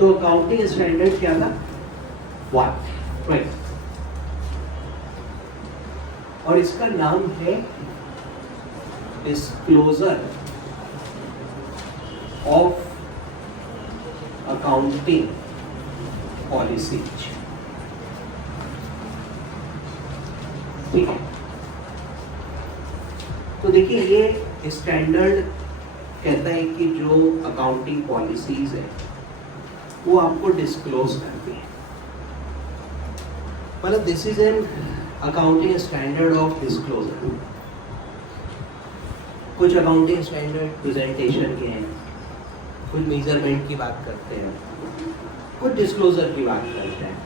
तो accounting standard क्या था? 1, राइट। और इसका नाम है डिस्क्लोजर ऑफ अकाउंटिंग पॉलिसीज। ठीक है, तो देखिए ये स्टैंडर्ड कहता है कि जो अकाउंटिंग पॉलिसीज है वो आपको डिस्क्लोज करती है। मतलब this is an accounting standard of disclosure. कुछ अकाउंटिंग स्टैंडर्ड प्रेजेंटेशन के हैं, कुछ मेजरमेंट की बात करते हैं, कुछ डिस्क्लोजर की बात करते हैं,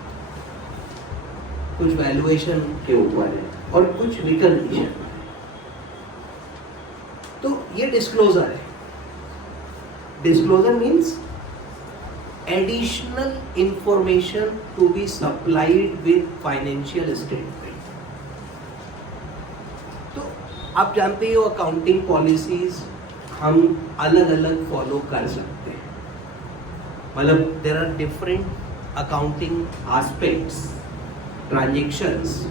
कुछ वैल्यूएशन के ऊपर है और कुछ रिकग्निशन। तो ये डिस्क्लोजर है। Disclosure means additional information to be supplied with financial statement. तो आप जानते हो अकाउंटिंग पॉलिसीज हम अलग अलग फॉलो कर सकते हैं। मतलब there are different accounting aspects, transactions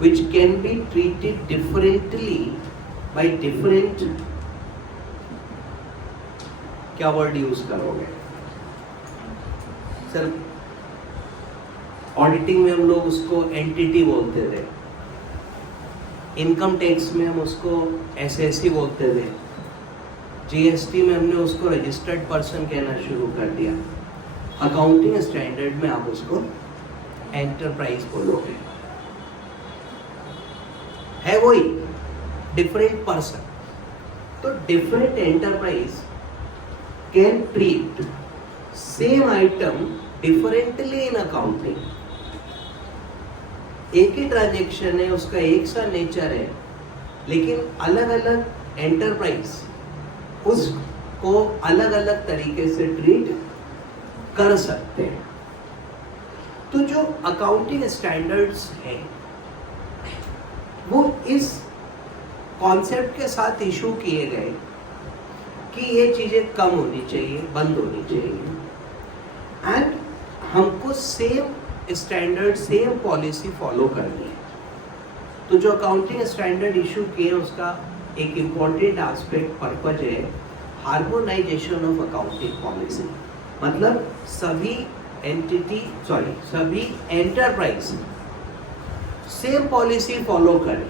which can be treated differently by different, क्या वर्ड यूज करोगे सर? ऑडिटिंग में हम लोग उसको एंटिटी बोलते थे, इनकम टैक्स में हम उसको एसएससी बोलते थे, जीएसटी में हमने उसको रजिस्टर्ड पर्सन कहना शुरू कर दिया। अकाउंटिंग स्टैंडर्ड में आप उसको एंटरप्राइज बोलोगे। है वही डिफरेंट पर्सन। तो different enterprise can treat same item differently in accounting. एक ही ट्रांजेक्शन है, उसका एक सा नेचर है, लेकिन अलग अलग एंटरप्राइज उसको अलग अलग तरीके से ट्रीट कर सकते हैं। तो जो अकाउंटिंग स्टैंडर्ड्स हैं वो इस कॉन्सेप्ट के साथ इशू किए गए कि ये चीज़ें कम होनी चाहिए, बंद होनी चाहिए, एंड हमको same standard, same policy follow करनी है। तो जो अकाउंटिंग स्टैंडर्ड इशू किए उसका एक इम्पॉर्टेंट एस्पेक्ट, पर्पज है हार्मोनाइजेशन ऑफ अकाउंटिंग पॉलिसी। मतलब सभी एंटरप्राइज सेम पॉलिसी फॉलो करें।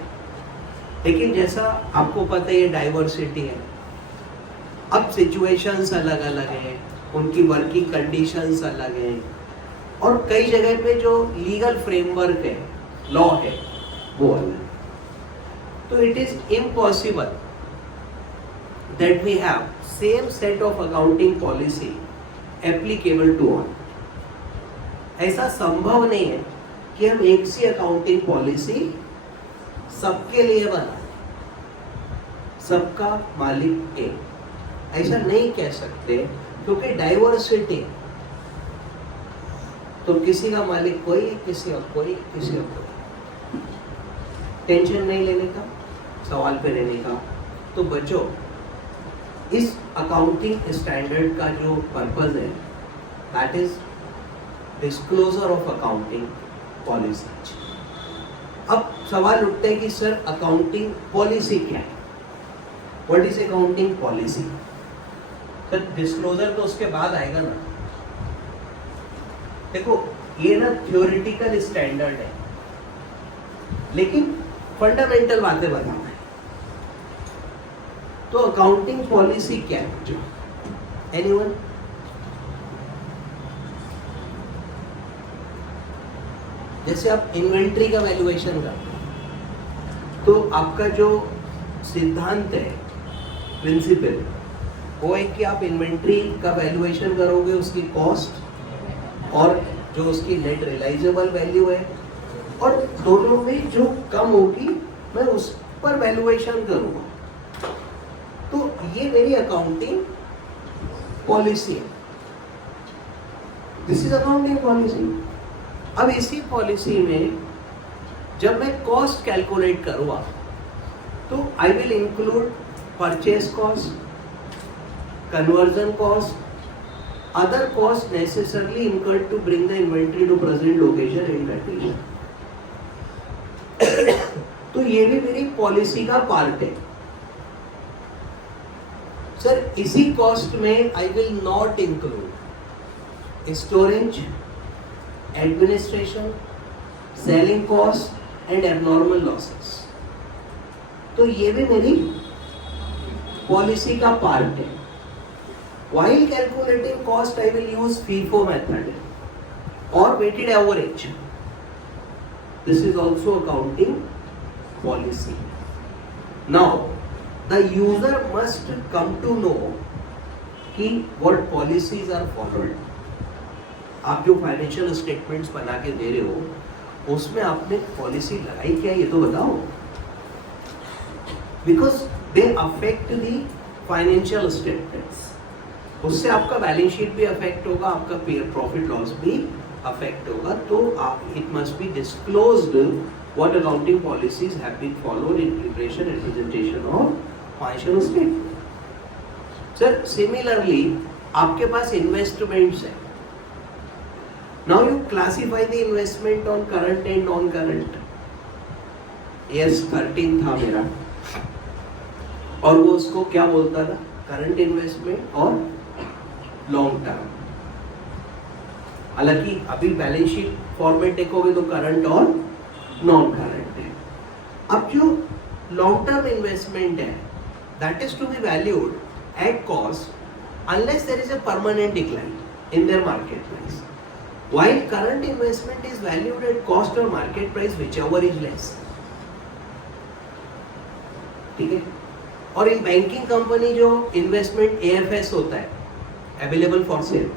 लेकिन जैसा आपको पता है ये डाइवर्सिटी है, अब सिचुएशंस अलग अलग हैं, उनकी वर्किंग कंडीशंस अलग हैं, और कई जगह पे जो लीगल फ्रेमवर्क है, लॉ है, वो अलग। तो it is impossible that we have same set of accounting policy applicable to all. ऐसा संभव नहीं है कि हम एक सी अकाउंटिंग पॉलिसी सबके लिए बनाएं, सबका मालिक एक, ऐसा नहीं कह सकते, क्योंकि डाइवर्सिटी। तो किसी का मालिक कोई, किसी का कोई, किसी का कोई। टेंशन नहीं लेने का, सवाल पे रहने का। तो बच्चों, इस अकाउंटिंग स्टैंडर्ड का जो पर्पज है that is disclosure of accounting policy. अब सवाल उठता है कि सर अकाउंटिंग पॉलिसी क्या है? What is accounting policy? Sir disclosure तो उसके बाद आएगा ना। देखो ये ना थ्योरेटिकल स्टैंडर्ड है, लेकिन फंडामेंटल बातें बताना है। तो अकाउंटिंग पॉलिसी क्या है जो? एनीवन? जैसे आप इन्वेंट्री का वैल्यूएशन करते हैं, तो आपका जो सिद्धांत है, प्रिंसिपल, वो है कि आप इन्वेंट्री का वैल्यूएशन करोगे, उसकी कॉस्ट और जो उसकी नेट रियलाइजेबल वैल्यू है, और दोनों में जो कम होगी मैं उस पर वैल्यूएशन करूँगा। तो ये मेरी अकाउंटिंग पॉलिसी है। This is accounting policy. अब इसी पॉलिसी में जब मैं कॉस्ट कैलकुलेट करूँगा तो I will include purchase cost, conversion cost, other costs necessarily incurred to bring the inventory to present location and condition. तो ये भी मेरी पॉलिसी का पार्ट है. सर इसी कॉस्ट में I will not include storage, administration, selling cost and abnormal losses. तो ये भी मेरी पॉलिसी का पार्ट है. While calculating cost, I will use FIFO method or weighted average. This is also accounting policy. Now, the user must come to know कि what policies are followed. आप जो financial statements बना के दे रहे हो उसमें आपने पॉलिसी लगाई क्या ये तो बताओ. Because they affect the financial statements. उससे आपका बैलेंस शीट भी अफेक्ट होगा, आपका प्रॉफिट लॉस भी अफेक्ट होगा. तो it must be disclosed what accounting policies have been followed in preparation and presentation of financial statement. Sir similarly आपके पास इन्वेस्टमेंट्स है. Now you classify the investment on current and non current. Yes 13 था मेरा और वो उसको क्या बोलता था, करंट इन्वेस्टमेंट और लॉन्ग टर्म. हालांकि अभी बैलेंस शीट फॉर्मेट देखोगे तो करंट और नॉन करंट है. अब जो लॉन्ग टर्म इन्वेस्टमेंट है that is to be valued at cost unless there is a permanent decline in their market price, while current investment is valued at cost और market price whichever is less. ठीक है. और in banking company जो investment AFS होता है available for sale,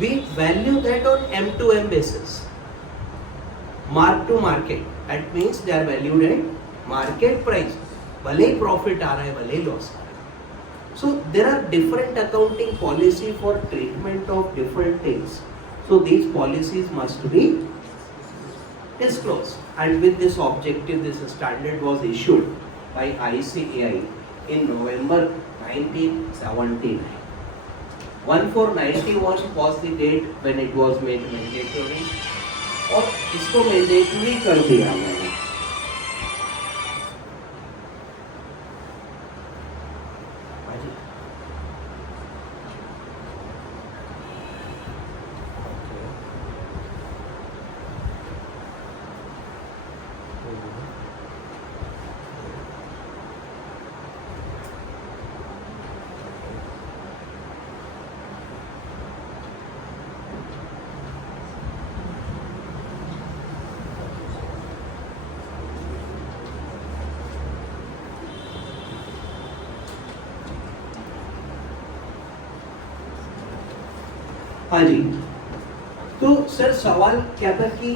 we value that on M2M basis, mark to market. That means they are valued at market price, भले ही profit आ रहा है भले ही लॉस आ रहा है. So there are different accounting policy for treatment of different things. So these policies must be disclosed, and with this objective this standard was issued by ICAI in November 1979. 1491 was the date when it was made mandatory और इसको mandatory कर दिया मैंने. हाँ जी. तो sir सवाल क्या था कि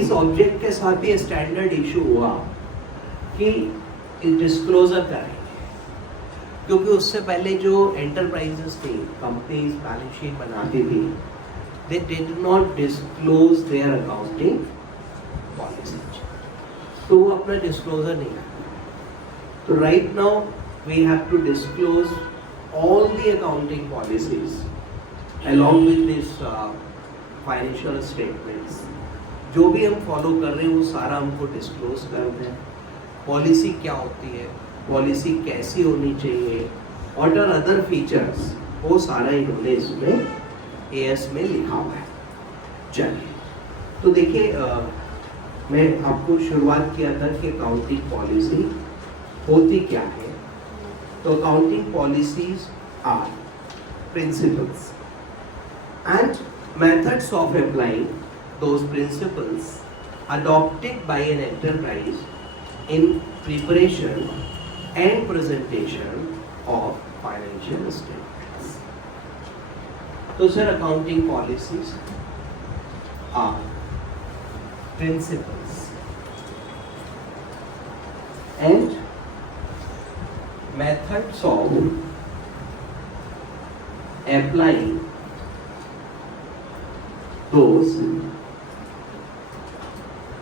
इस ऑब्जेक्ट के साथ ये स्टैंडर्ड इशू हुआ कि डिस्क्लोजर करेंगे, क्योंकि उससे पहले जो एंटरप्राइजेस थी, कंपनीज बैलेंस शीट बनाती थी, they did not disclose their accounting policies. तो वो अपना डिस्क्लोजर नहीं करते. तो right now we have to disclose all the accounting policies along with this financial statements. जो भी हम फॉलो कर रहे हैं वो सारा हमको डिस्क्लोज करते हैं. पॉलिसी क्या होती है, पॉलिसी कैसी होनी चाहिए, व्हाट आर अदर फीचर्स, वो सारा इन्होंने इसमें AS में लिखा हुआ है. चलिए तो देखिए मैं आपको शुरुआत किया था कि अकाउंटिंग पॉलिसी होती क्या है. तो accounting policies are principles and methods of applying those principles adopted by an enterprise in preparation and presentation of financial statements. So sir, accounting policies are principles and methods of applying those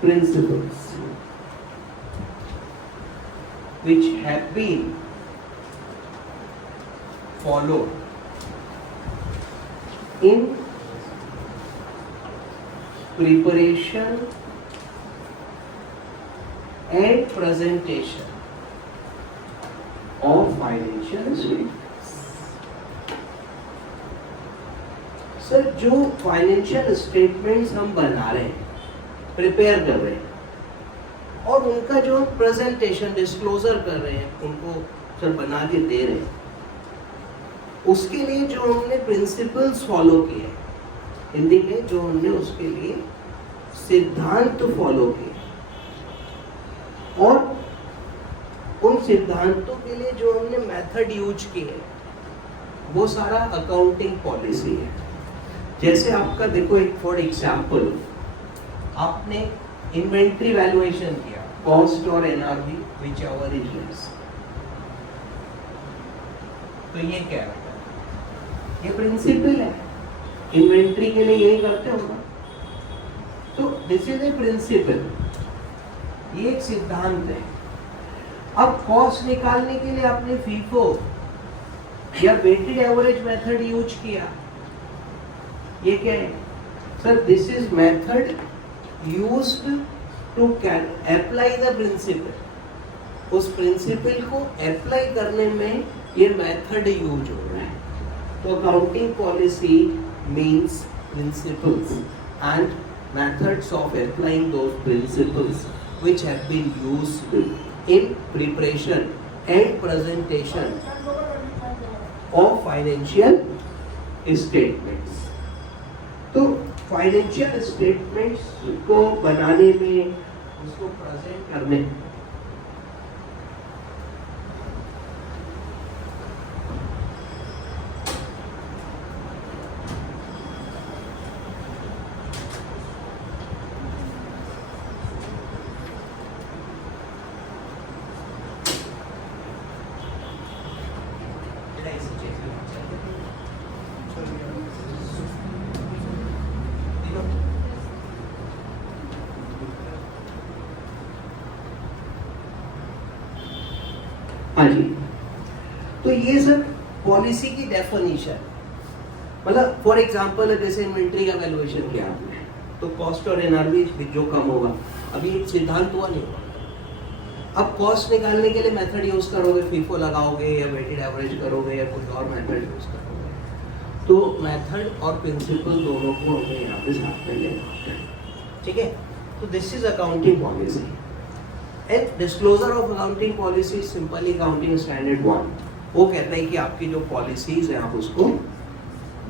principles which have been followed in preparation and presentation of financial statements. Sir जो financial statements हम बना रहे हैं, prepare कर रहे हैं, और उनका जो प्रेजेंटेशन डिस्क्लोजर कर रहे हैं, उनको सर बना के दे रहे हैं, उसके लिए जो हमने प्रिंसिपल्स फॉलो किए, हिंदी में जो हमने उसके लिए सिद्धांत फॉलो किए, और उन सिद्धांतों के लिए जो हमने मेथड यूज किए, वो सारा अकाउंटिंग पॉलिसी है। जैसे आपका देखो, एक फॉर एग्जाम्पल आपने इन्वेंट्री वैल्यूएशन किया, कॉस्ट और NRV whichever is less, तो ये क्या है? ये प्रिंसिपल है, इन्वेंट्री के लिए यही करते हो ना। तो दिस इज ए प्रिंसिपल, ये एक सिद्धांत है। अब कॉस्ट निकालने के लिए आपने फीफो या वेटेड एवरेज मेथड यूज किया, ये क्या है sir? This is method used to apply the principle. उस प्रिंसिपल को अप्लाई करने में ये मेथड यूज हो रहा है। तो accounting policy means principles and methods of applying those principles which have been used in preparation and presentation of financial statements. तो फाइनेंशियल स्टेटमेंट्स को बनाने में, उसको प्रेजेंट करने, हाँ जी, तो ये सब पॉलिसी की डेफिनेशन, मतलब फॉर एग्जांपल जैसे इन्वेंट्री का वैल्यूएशन किया आपने, तो कॉस्ट और एनआरवी जो कम होगा, अभी एक सिद्धांत हुआ नहीं हुआ। अब कॉस्ट निकालने के लिए मेथड यूज करोगे, फीफो लगाओगे या वेटेड एवरेज करोगे या कोई और मेथड यूज करोगे, तो मेथड और प्रिंसिपल दोनों को हमें यहाँ पे साथ में लेना होता है, ठीक है। तो this is accounting policy and disclosure of accounting policy, simply accounting standard 1 वो कहता है कि आपकी जो पॉलिसीज है आप उसको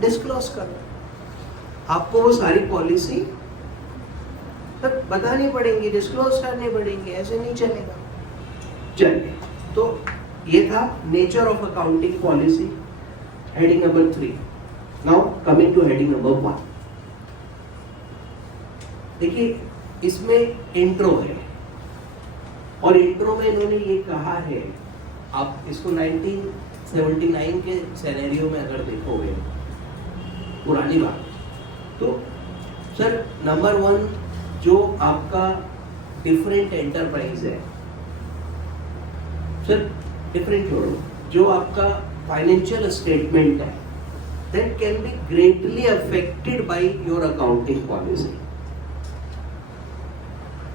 डिस्क्लोज करो। आपको वो सारी पॉलिसी तक बतानी पड़ेंगी, डिस्क्लोज करनी पड़ेंगी, ऐसे नहीं चलेगा। चलिए, तो ये था nature of accounting policy, heading number 3। Now coming two heading number 1। देखिए, इसमें इंट्रो है, और इंट्रो में इन्होंने ये कहा है, आप इसको 1979 के सिनेरियो में अगर देखोगे, पुरानी बात, तो सर नंबर 1 जो आपका डिफरेंट एंटरप्राइज है, सर डिफरेंट छोड़ो, जो आपका फाइनेंशियल स्टेटमेंट है, that can be greatly affected by your accounting policy.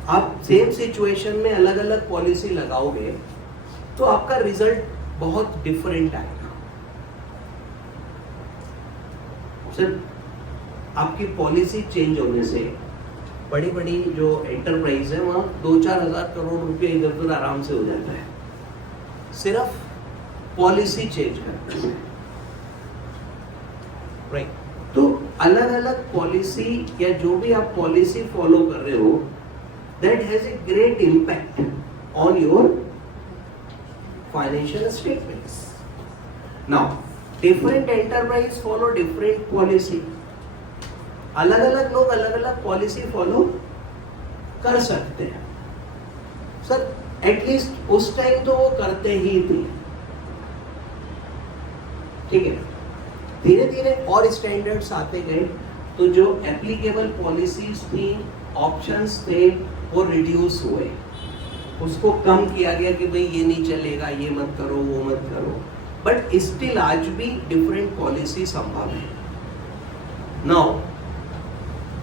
आप सेम सिचुएशन में अलग अलग पॉलिसी लगाओगे तो आपका रिजल्ट बहुत डिफरेंट आएगा। सर आपकी पॉलिसी चेंज होने से बड़ी बड़ी जो एंटरप्राइज है वहाँ 2-4 हज़ार करोड़ रुपए इधर उधर आराम से हो जाता है, सिर्फ पॉलिसी चेंज करने से, राइट। तो अलग अलग पॉलिसी या जो भी आप पॉलिसी फॉलो कर रहे हो, that has a great impact on your financial statements. Now, different enterprise follow different policy. अलग अलग लोग अलग अलग पॉलिसी फॉलो कर सकते हैं। सर एटलीस्ट उस टाइम तो वो करते ही थे, ठीक है। धीरे धीरे और स्टैंडर्ड्स आते गए, तो जो एप्लीकेबल पॉलिसीज थी, ऑप्शंस थे, वो रिड्यूस हुए, उसको कम किया गया कि भाई ये नहीं चलेगा, ये मत करो, वो मत करो। बट स्टिल आज भी डिफरेंट पॉलिसी संभव है। नाउ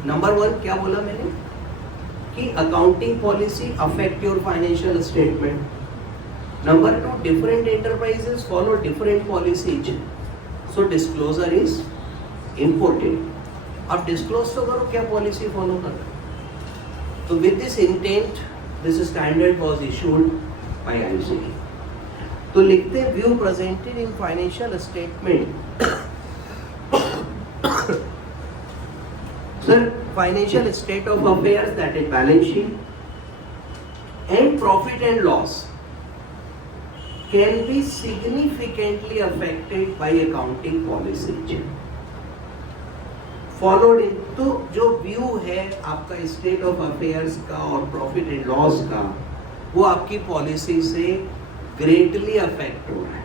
नंबर 1 क्या बोला मैंने कि accounting policy affect your financial statement. Number 2 different enterprises follow different policies, so disclosure is important. अब डिस्क्लोज तो करो क्या पॉलिसी फॉलो कर रहे हो। तो with this intent this standard was issued by ICT. तो लिखते हैं view presented in financial statement. Sir financial state of affairs that is balance sheet and profit and loss can be significantly affected by accounting policies followed in। तो जो view है आपका state of affairs का और profit and loss का, वो आपकी policy से ग्रेटली अफेक्ट हो रहा है।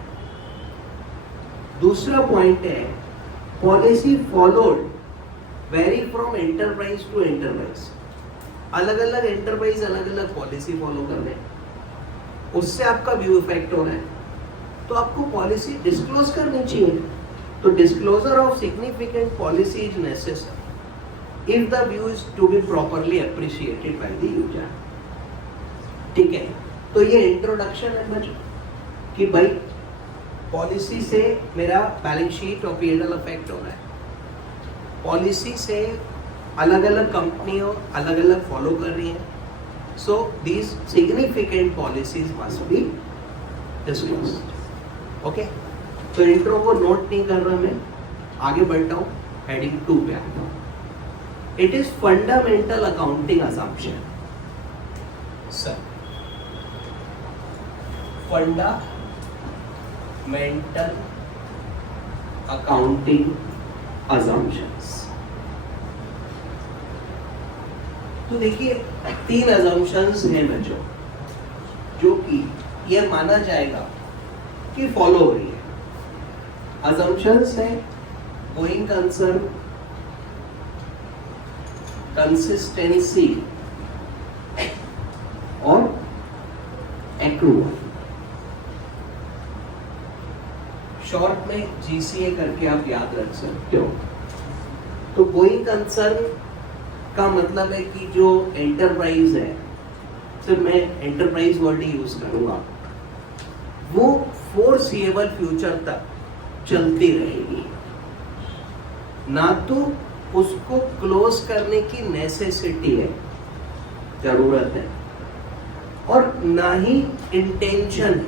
दूसरा पॉइंट है policy followed vary from enterprise to enterprise. अलग अलग एंटरप्राइज अलग अलग पॉलिसी फॉलो कर रहे हैं, उससे आपका व्यू इफेक्ट हो रहा है। तो आपको पॉलिसी डिस्क्लोज करनी चाहिए। तो disclosure of significant policy is necessary if the view is to be properly appreciated by the user. ठीक है, तो ये इंट्रोडक्शन है बच्चों कि भाई पॉलिसी से मेरा बैलेंस शीट और P&L अफेक्ट हो रहा है। पॉलिसी से अलग अलग कंपनियों अलग अलग फॉलो कर रही हैं। So these significant policies must be disclosed. Okay? तो इंट्रो को नोट नहीं कर रहा मैं, आगे बढ़ता हूँ हेडिंग 2 पे आता हूँ। It is fundamental accounting assumption. Sir, fundamental accounting assumptions. तो देखिए 3 assumptions हैं बच्चों जो कि ये माना जाएगा कि फॉलो हो रही है। assumptions है गोइंग कंसर्न, कंसिस्टेंसी और एक्रूअल। शॉर्ट में GCA करके आप याद रख सकते हो। तो गोइंग कंसर्न का मतलब है कि जो एंटरप्राइज है, सिर्फ मैं एंटरप्राइज वर्ड ही यूज करूंगा, वो फोरसीएबल फ्यूचर तक चलती रहेगी, ना तो उसको क्लोज करने की नेसेसिटी है, जरूरत है, और ना ही इंटेंशन है।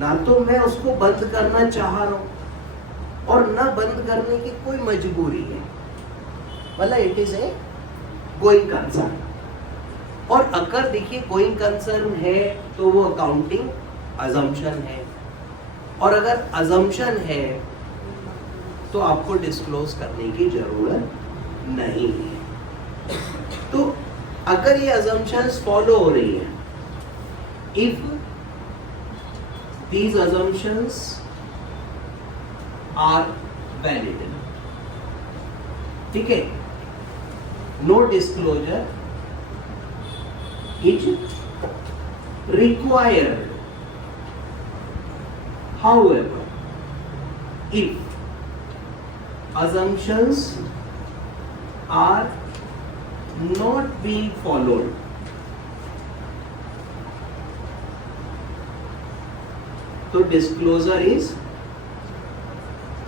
ना तो मैं उसको बंद करना चाह रहा हूं और ना बंद करने की कोई मजबूरी है, मतलब it is a going concern. और अगर देखिए गोइंग कंसर्न है तो वो अकाउंटिंग अजम्पशन है, और अगर अजम्पशन है तो आपको डिस्क्लोज करने की जरूरत नहीं है। तो अगर ये अजम्पशंस फॉलो हो रही है, if these assumptions are valid, ठीक है, no disclosure is required. However, if assumptions are not being followed, तो डिस्क्लोजर इज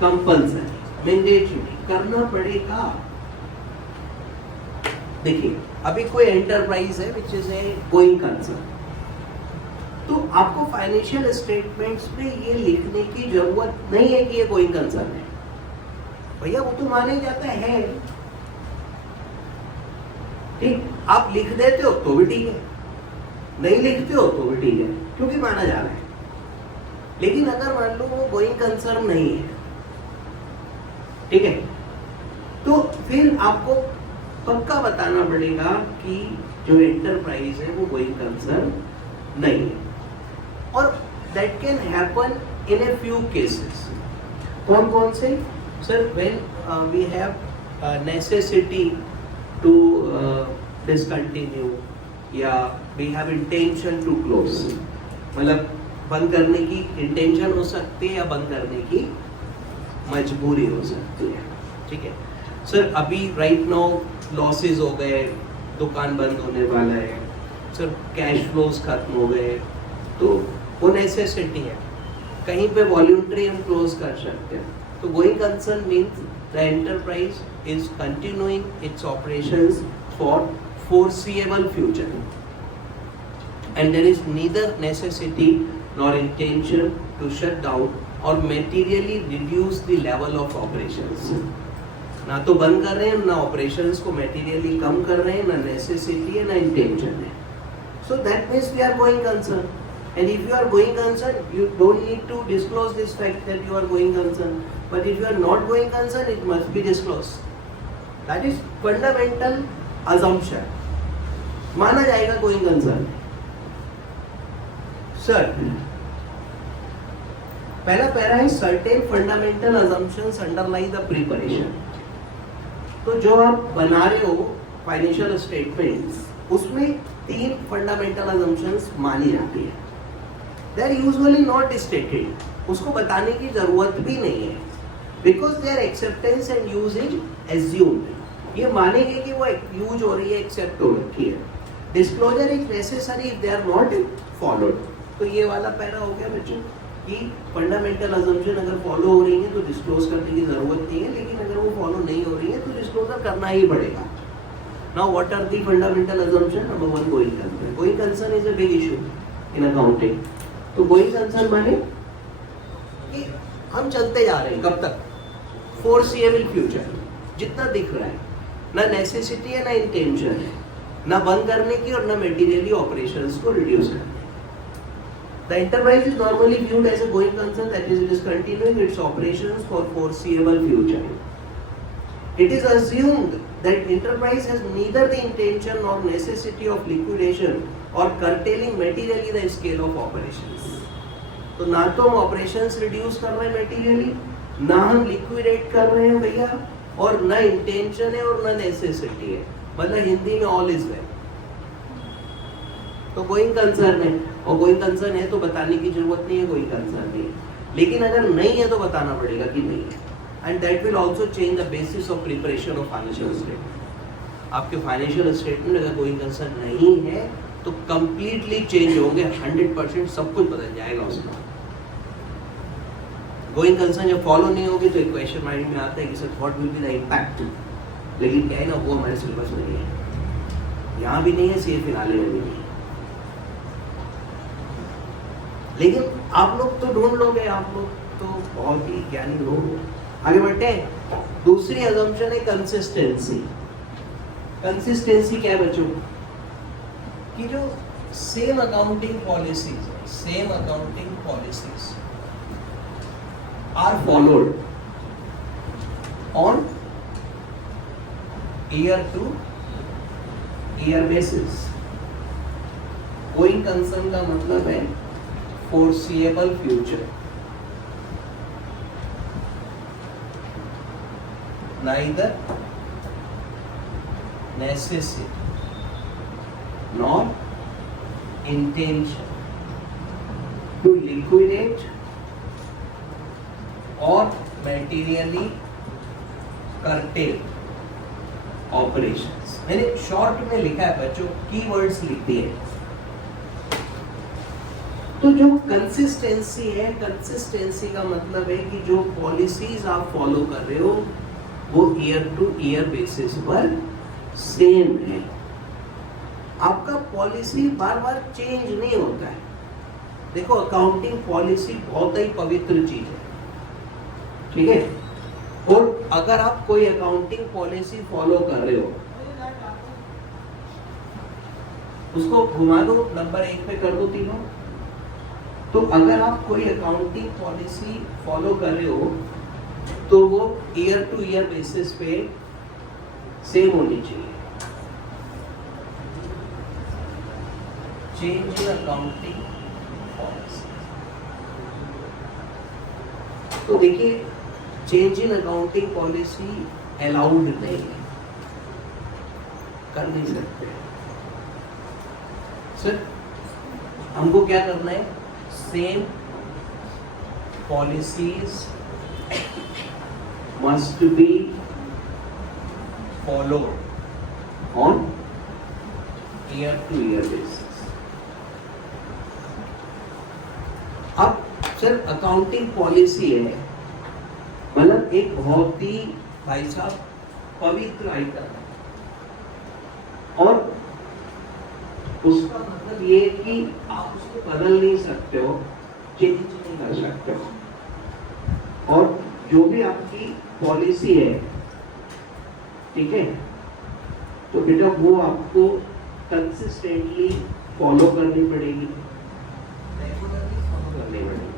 कंपल्सरी, मैंडेटरी, करना पड़ेगा। देखिए अभी कोई एंटरप्राइज है which is a going concern, तो आपको फाइनेंशियल स्टेटमेंट्स में ये लिखने की जरूरत नहीं है कि ये गोइंग कंसर्न है। भैया वो तो माने जाता है, ठीक, आप लिख देते हो तो भी ठीक है, नहीं लिखते हो तो भी ठीक है, क्योंकि माना जा रहा है। लेकिन अगर मान लो वो गोइंग कंसर्न नहीं है, ठीक है, तो फिर आपको पक्का बताना पड़ेगा कि जो एंटरप्राइज है वो गोइंग कंसर्न नहीं है। और that can happen in a few cases. कौन कौन से? Sir when we have necessity to discontinue, या we have intention to close, मतलब बंद करने की इंटेंशन हो सकती है या बंद करने की मजबूरी हो सकती है, ठीक है। सर अभी राइट नाउ लॉसेस हो गए, दुकान बंद होने वाला है, सर कैश फ्लोज खत्म हो गए, तो वो नेसेसिटी है, कहीं पे वॉल्यूंटरी हम क्लोज कर सकते हैं. तो going concern means the enterprise is continuing it's operations for foreseeable future and there is neither necessity nor intention to shut down or materially reduce the level of operations. ना तो बंद कर रहे हैं, ना operations को materially कम कर रहे हैं, ना necessity है, ना intention है. So that means we are going concern. And if you are going concern, you don't need to disclose this fact that you are going concern. But if you are not going concern, it must be disclosed. That is fundamental assumption. माना जाएगा going concern. Sir पहला para है certain fundamental assumptions अंडरलाई the preparation. तो जो आप बना रहे हो फाइनेंशियल स्टेटमेंट्स, उसमें 3 फंडामेंटल अजम्पशंस मानी जाती है. They are usually not stated, उसको बताने की जरूरत भी नहीं है, because their acceptance and usages assumed. ये मानेंगे कि वो यूज हो रही है, एक्सेप्ट हो रखी है. Disclosure is necessary if they are not followed. तो ये वाला पैरा हो गया बच्चों कि फंडामेंटल अजम्पशन अगर फॉलो हो रही है तो डिस्क्लोज करने की जरूरत नहीं है, लेकिन अगर वो फॉलो नहीं हो रही है तो डिस्क्लोजर करना ही पड़ेगा. Now what are the fundamental assumption? Number 1, going concern. Going concern is a big issue in accounting. तो गोइंग कंसर्न माने कि हम चलते जा रहे हैं कब तक? Foreseeable future. जितना दिख रहा है, ना नेसेसिटी है, ना इंटेंशन है, ना बंद करने की और ना मेटीरियली ऑपरेशंस को रिड्यूस करने. The enterprise is normally viewed as a going concern, that is, it is continuing its operations for foreseeable future. It is assumed that enterprise has neither the intention nor necessity of liquidation or curtailing materially the scale of operations. तो ना तो हम operations reduce कर रहे हैं materially, ना हम liquidate कर रहे हैं भैया, और ना इंटेंशन है और ना नेसेसिटी है. मतलब हिंदी में ऑल इज वेल. तो गोइंग कंसर्न है, और गोइंग कंसर्न है तो बताने की जरूरत नहीं है, गोइंग कंसर्न नहीं है. लेकिन अगर नहीं है तो बताना पड़ेगा कि नहीं है. And that will also change the basis of preparation of financial statement. आपके फाइनेंशियल स्टेटमेंट अगर गोइंग कंसर्न नहीं है तो कंप्लीटली चेंज होंगे, 100% सब कुछ बदल जाएगा उसमें. गोइंग कंसर्न जब फॉलो नहीं होगी तो एक क्वेश्चन माइंड में आता है कि sir what will be the impact. लेकिन क्या है ना, वो हमारे सिलेबस में नहीं है, यहाँ भी नहीं है, सीए फिनाले में भी नहीं है. लेकिन आप लोग तो ढूंढ लोगे, आप लोग तो बहुत ही ज्ञानी लोग हो. आगे बढ़ते हैं. दूसरी अजम्पशन है कंसिस्टेंसी. कंसिस्टेंसी क्या है बच्चों? कि जो same accounting policies are followed on year to year basis. Going concern का मतलब है foreseeable future. Neither necessity nor intention to liquidate or materially curtail operations. मैंने शॉर्ट में लिखा है बच्चों, कीवर्ड्स लिख दिए. तो जो कंसिस्टेंसी है, कंसिस्टेंसी का मतलब है कि जो पॉलिसीज आप फॉलो कर रहे हो वो ईयर टू ईयर बेसिस पर सेम है. आपका पॉलिसी बार बार चेंज नहीं होता है. देखो अकाउंटिंग पॉलिसी बहुत ही पवित्र चीज है, ठीक है. और अगर आप कोई अकाउंटिंग पॉलिसी फॉलो कर रहे हो, उसको घुमा दो, नंबर 1 पे कर दो तीनों. तो अगर आप कोई अकाउंटिंग पॉलिसी फॉलो कर रहे हो तो वो ईयर टू ईयर बेसिस पे सेम होनी चाहिए. Change in accounting policy. तो देखिए, change in accounting policy allowed नहीं है, कर नहीं सकते. सर हमको क्या करना है? Same policies must be followed on year-to-year basis. अब सर अकाउंटिंग पॉलिसी है, मतलब एक बहुत ही भाई साहब पवित्र आइटम है, और उसका मतलब ये है कि आप उसको बदल नहीं सकते हो, चेंज नहीं कर सकते हो, और जो भी आपकी पॉलिसी है, ठीक है, तो बेटा वो आपको कंसिस्टेंटली फॉलो करनी पड़ेगी, रेगुलरली फॉलो करनी पड़ेगी।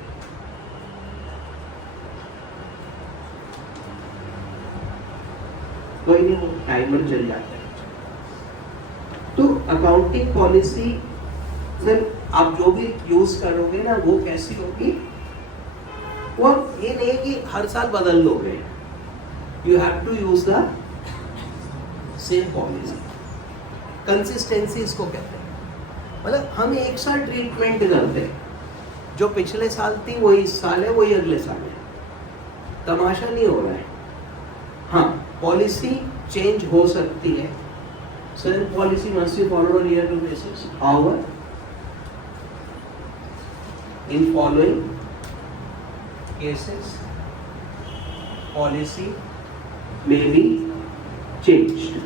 कोई नहीं, वो टाइमर चल जाता है। तो अकाउंटिंग पॉलिसी सर आप जो भी यूज करोगे ना, वो कैसी होगी, वो ये नहीं कि हर साल बदल दोगे, you have to use the same policy. Consistency इसको कहते हैं, मतलब हम एक साथ ट्रीटमेंट करते हैं, जो पिछले साल थी वही इस साल है, वही अगले साल है, तमाशा नहीं हो रहा है। हाँ, पॉलिसी चेंज हो सकती है, sir policy must be followed on year to basis, however in following cases policy may be changed.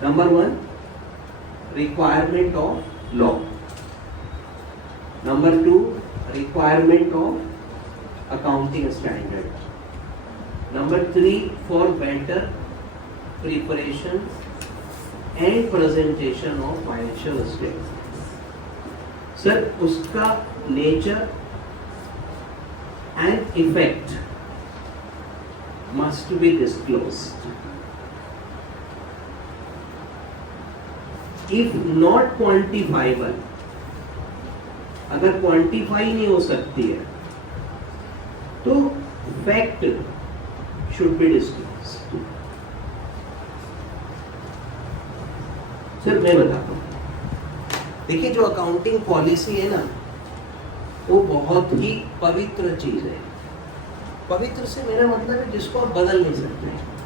Number one, requirement of law. Number two, requirement of accounting standard. Number three, for better preparation and presentation of financial statements. Sir, उसका nature and effect must be disclosed. If not quantifiable, अगर quantify नहीं हो सकती है तो fact should be disclosed. Sir मैं बताता हूँ, देखिए जो अकाउंटिंग पॉलिसी है ना, वो बहुत ही पवित्र चीज है। पवित्र से मेरा मतलब है जिसको आप बदल नहीं सकते।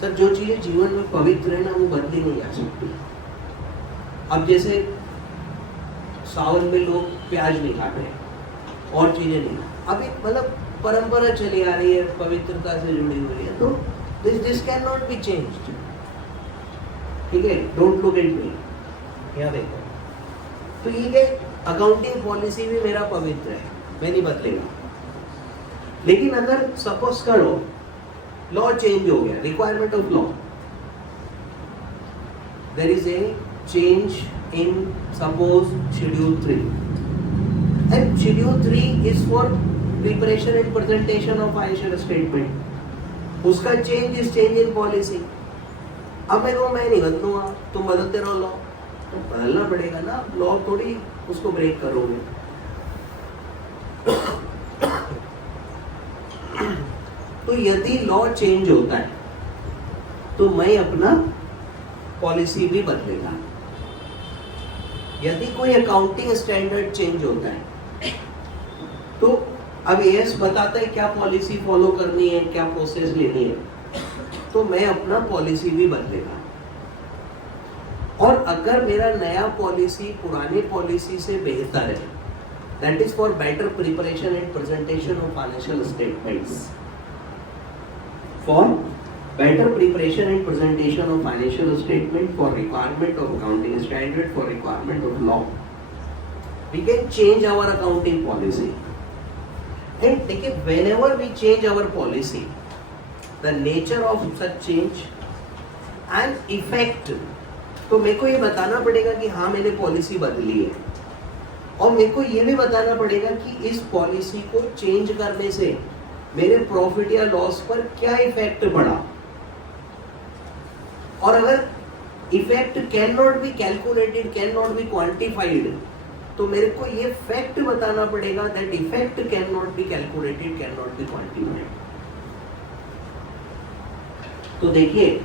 सर जो चीजें जीवन में पवित्र है ना, वो बदली नहीं जा सकती। अब जैसे सावन में लोग प्याज नहीं खाते हैं और चीजें नहीं, अभी मतलब परंपरा चली आ रही है, पवित्रता से जुड़ी हुई है, तो this can not be changed. ठीक है, डोंट लुक एट मी, यहाँ देखो, तो ये अकाउंटिंग पॉलिसी भी मेरा पवित्र है, मैं नहीं बदलेगा। लेकिन अगर सपोज करो लॉ चेंज हो गया, requirement of law, there is a change in suppose schedule 3, and schedule 3 is for preparation and presentation of financial statement, उसका change is change in policy. अब मैं कहूँ मैं नहीं बदलूंगा, तुम बदलते रहो लॉ, तो बदलना पड़ेगा ना, लॉ थोड़ी उसको ब्रेक करोगे। तो यदि लॉ चेंज होता है तो मैं अपना पॉलिसी भी बदलेगा। यदि कोई अकाउंटिंग स्टैंडर्ड चेंज होता है तो अब एएस बताता है क्या पॉलिसी फॉलो करनी है, क्या प्रोसेस लेनी है, तो मैं अपना पॉलिसी भी बदलेगा। और अगर मेरा नया पॉलिसी पुरानी पॉलिसी से बेहतर है, that is for better preparation and presentation of financial statements, for better preparation and presentation of financial statement, for requirement of accounting standard, for requirement of law, we can change our accounting policy. And देखिए, whenever we change our policy, the nature of such change and effect, तो मेरे को ये बताना पड़ेगा कि हाँ मैंने पॉलिसी बदली है, और मेरे को ये भी बताना पड़ेगा कि इस पॉलिसी को चेंज करने से मेरे प्रॉफिट या लॉस पर क्या इफेक्ट पड़ा। और अगर effect can not be calculated, can not be quantified, तो मेरे को ये फैक्ट बताना पड़ेगा that effect can not be calculated, can not be quantified. तो देखिए,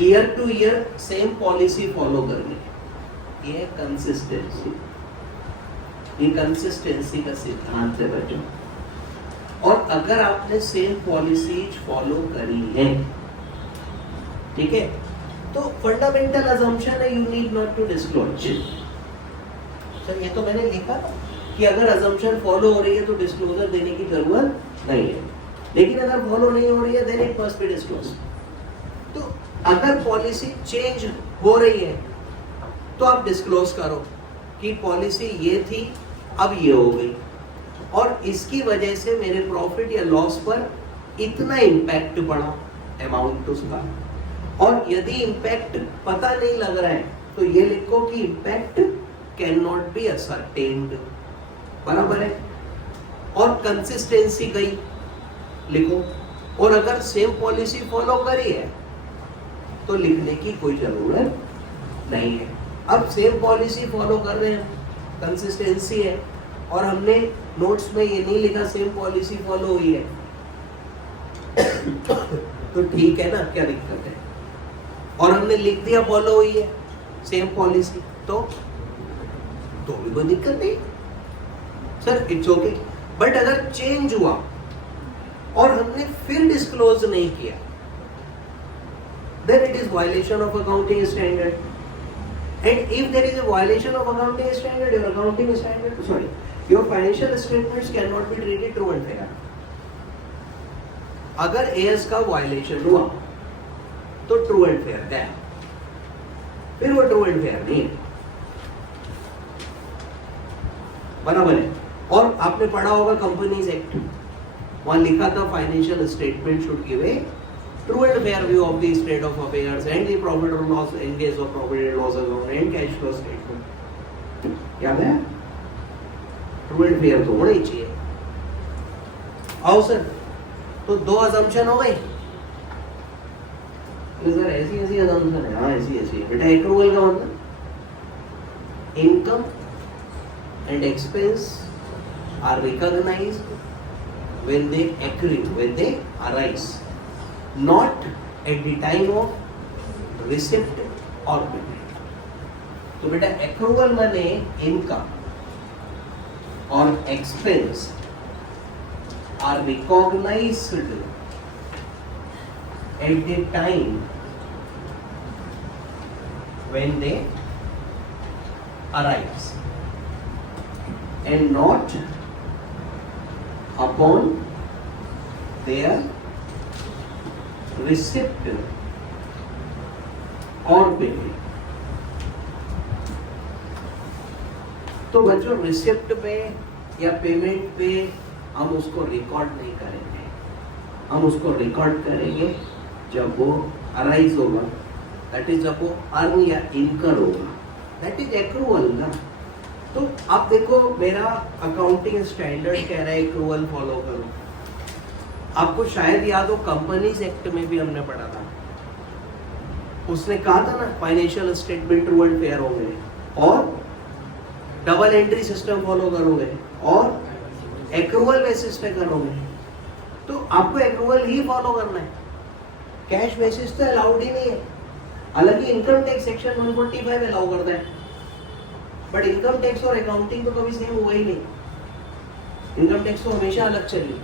year to year same policy follow करनी, ये कंसिस्टेंसी, ये कंसिस्टेंसी का सिद्धांत है बच्चों। और अगर आपने सेम पॉलिसीज फॉलो करी है ठीक है, तो फंडामेंटल अजम्पशन है you need not to disclose. Sir ये तो मैंने लिखा कि अगर अजम्पशन फॉलो हो रही है तो डिस्क्लोजर देने की जरूरत नहीं है, लेकिन अगर फॉलो नहीं हो रही है then it must be disclose. तो अगर पॉलिसी चेंज हो रही है तो आप डिस्क्लोज करो कि पॉलिसी ये थी अब ये हो गई और इसकी वजह से मेरे प्रॉफिट या लॉस पर इतना इम्पैक्ट पड़ा अमाउंट उसका, और यदि इम्पैक्ट पता नहीं लग रहा है तो ये लिखो कि impact can not be ascertained, बराबर है। और कंसिस्टेंसी गई लिखो, और अगर सेम पॉलिसी फॉलो करी है तो लिखने की कोई जरूरत नहीं है। अब सेम पॉलिसी फॉलो कर रहे हैं, कंसिस्टेंसी है, और हमने नोट्स में ये नहीं लिखा सेम पॉलिसी फॉलो हुई है तो ठीक है ना, क्या दिक्कत है। और हमने लिख दिया फॉलो हुई है सेम पॉलिसी, तो भी कोई दिक्कत नहीं सर, इट्स ओके। बट अगर चेंज हुआ और हमने फिर डिस्क्लोज नहीं किया then it is violation of accounting standard, and if there is a violation of accounting standard, your financial statements cannot be treated true and fair। अगर AS का violation हुआ तो ट्रू एंड फेयर है, फिर वो true and fair नहीं है, बराबर है। और आपने पढ़ा होगा कंपनीज एक्ट, वहां लिखा था financial statement should give a true and fair view of the state of affairs and the profit or loss in case of profit and loss account and cash flow statement। याद है, true and fair तो होना ही चाहिए। आओ sir, तो दो assumption हो गई सर, ऐसी अजम्पशन है, हाँ ऐसी बेटा। एक्रूवल का मतलब income and expense are recognised when they accrue, when they arise, not at the time of receipt or payment। तो बेटा accrual माने income और expense are recognized at the time when they arise and not upon their receipt or payment। तो बच्चों receipt पे या payment पे हम उसको रिकॉर्ड नहीं करेंगे, हम उसको रिकॉर्ड करेंगे जब वो अराइज होगा, दैट इज जब वो अर्न या इनकर होगा, दैट इज एक्रूवल ना। तो आप देखो मेरा अकाउंटिंग स्टैंडर्ड कह रहा है एक्रूवल फॉलो करो। आपको शायद याद हो कंपनीज एक्ट में भी हमने पढ़ा था, उसने कहा था ना financial statement true and fair होंगे और डबल एंट्री सिस्टम फॉलो करोगे और एक्रूवल बेसिस पे करोगे। तो आपको एक्रूवल ही फॉलो करना है, कैश बेसिस तो अलाउड ही नहीं है। हालांकि इनकम टैक्स सेक्शन 145 अलाउ करता है, बट इनकम टैक्स और अकाउंटिंग तो कभी सेम हुआ ही नहीं। इनकम टैक्स तो हमेशा अलग चली,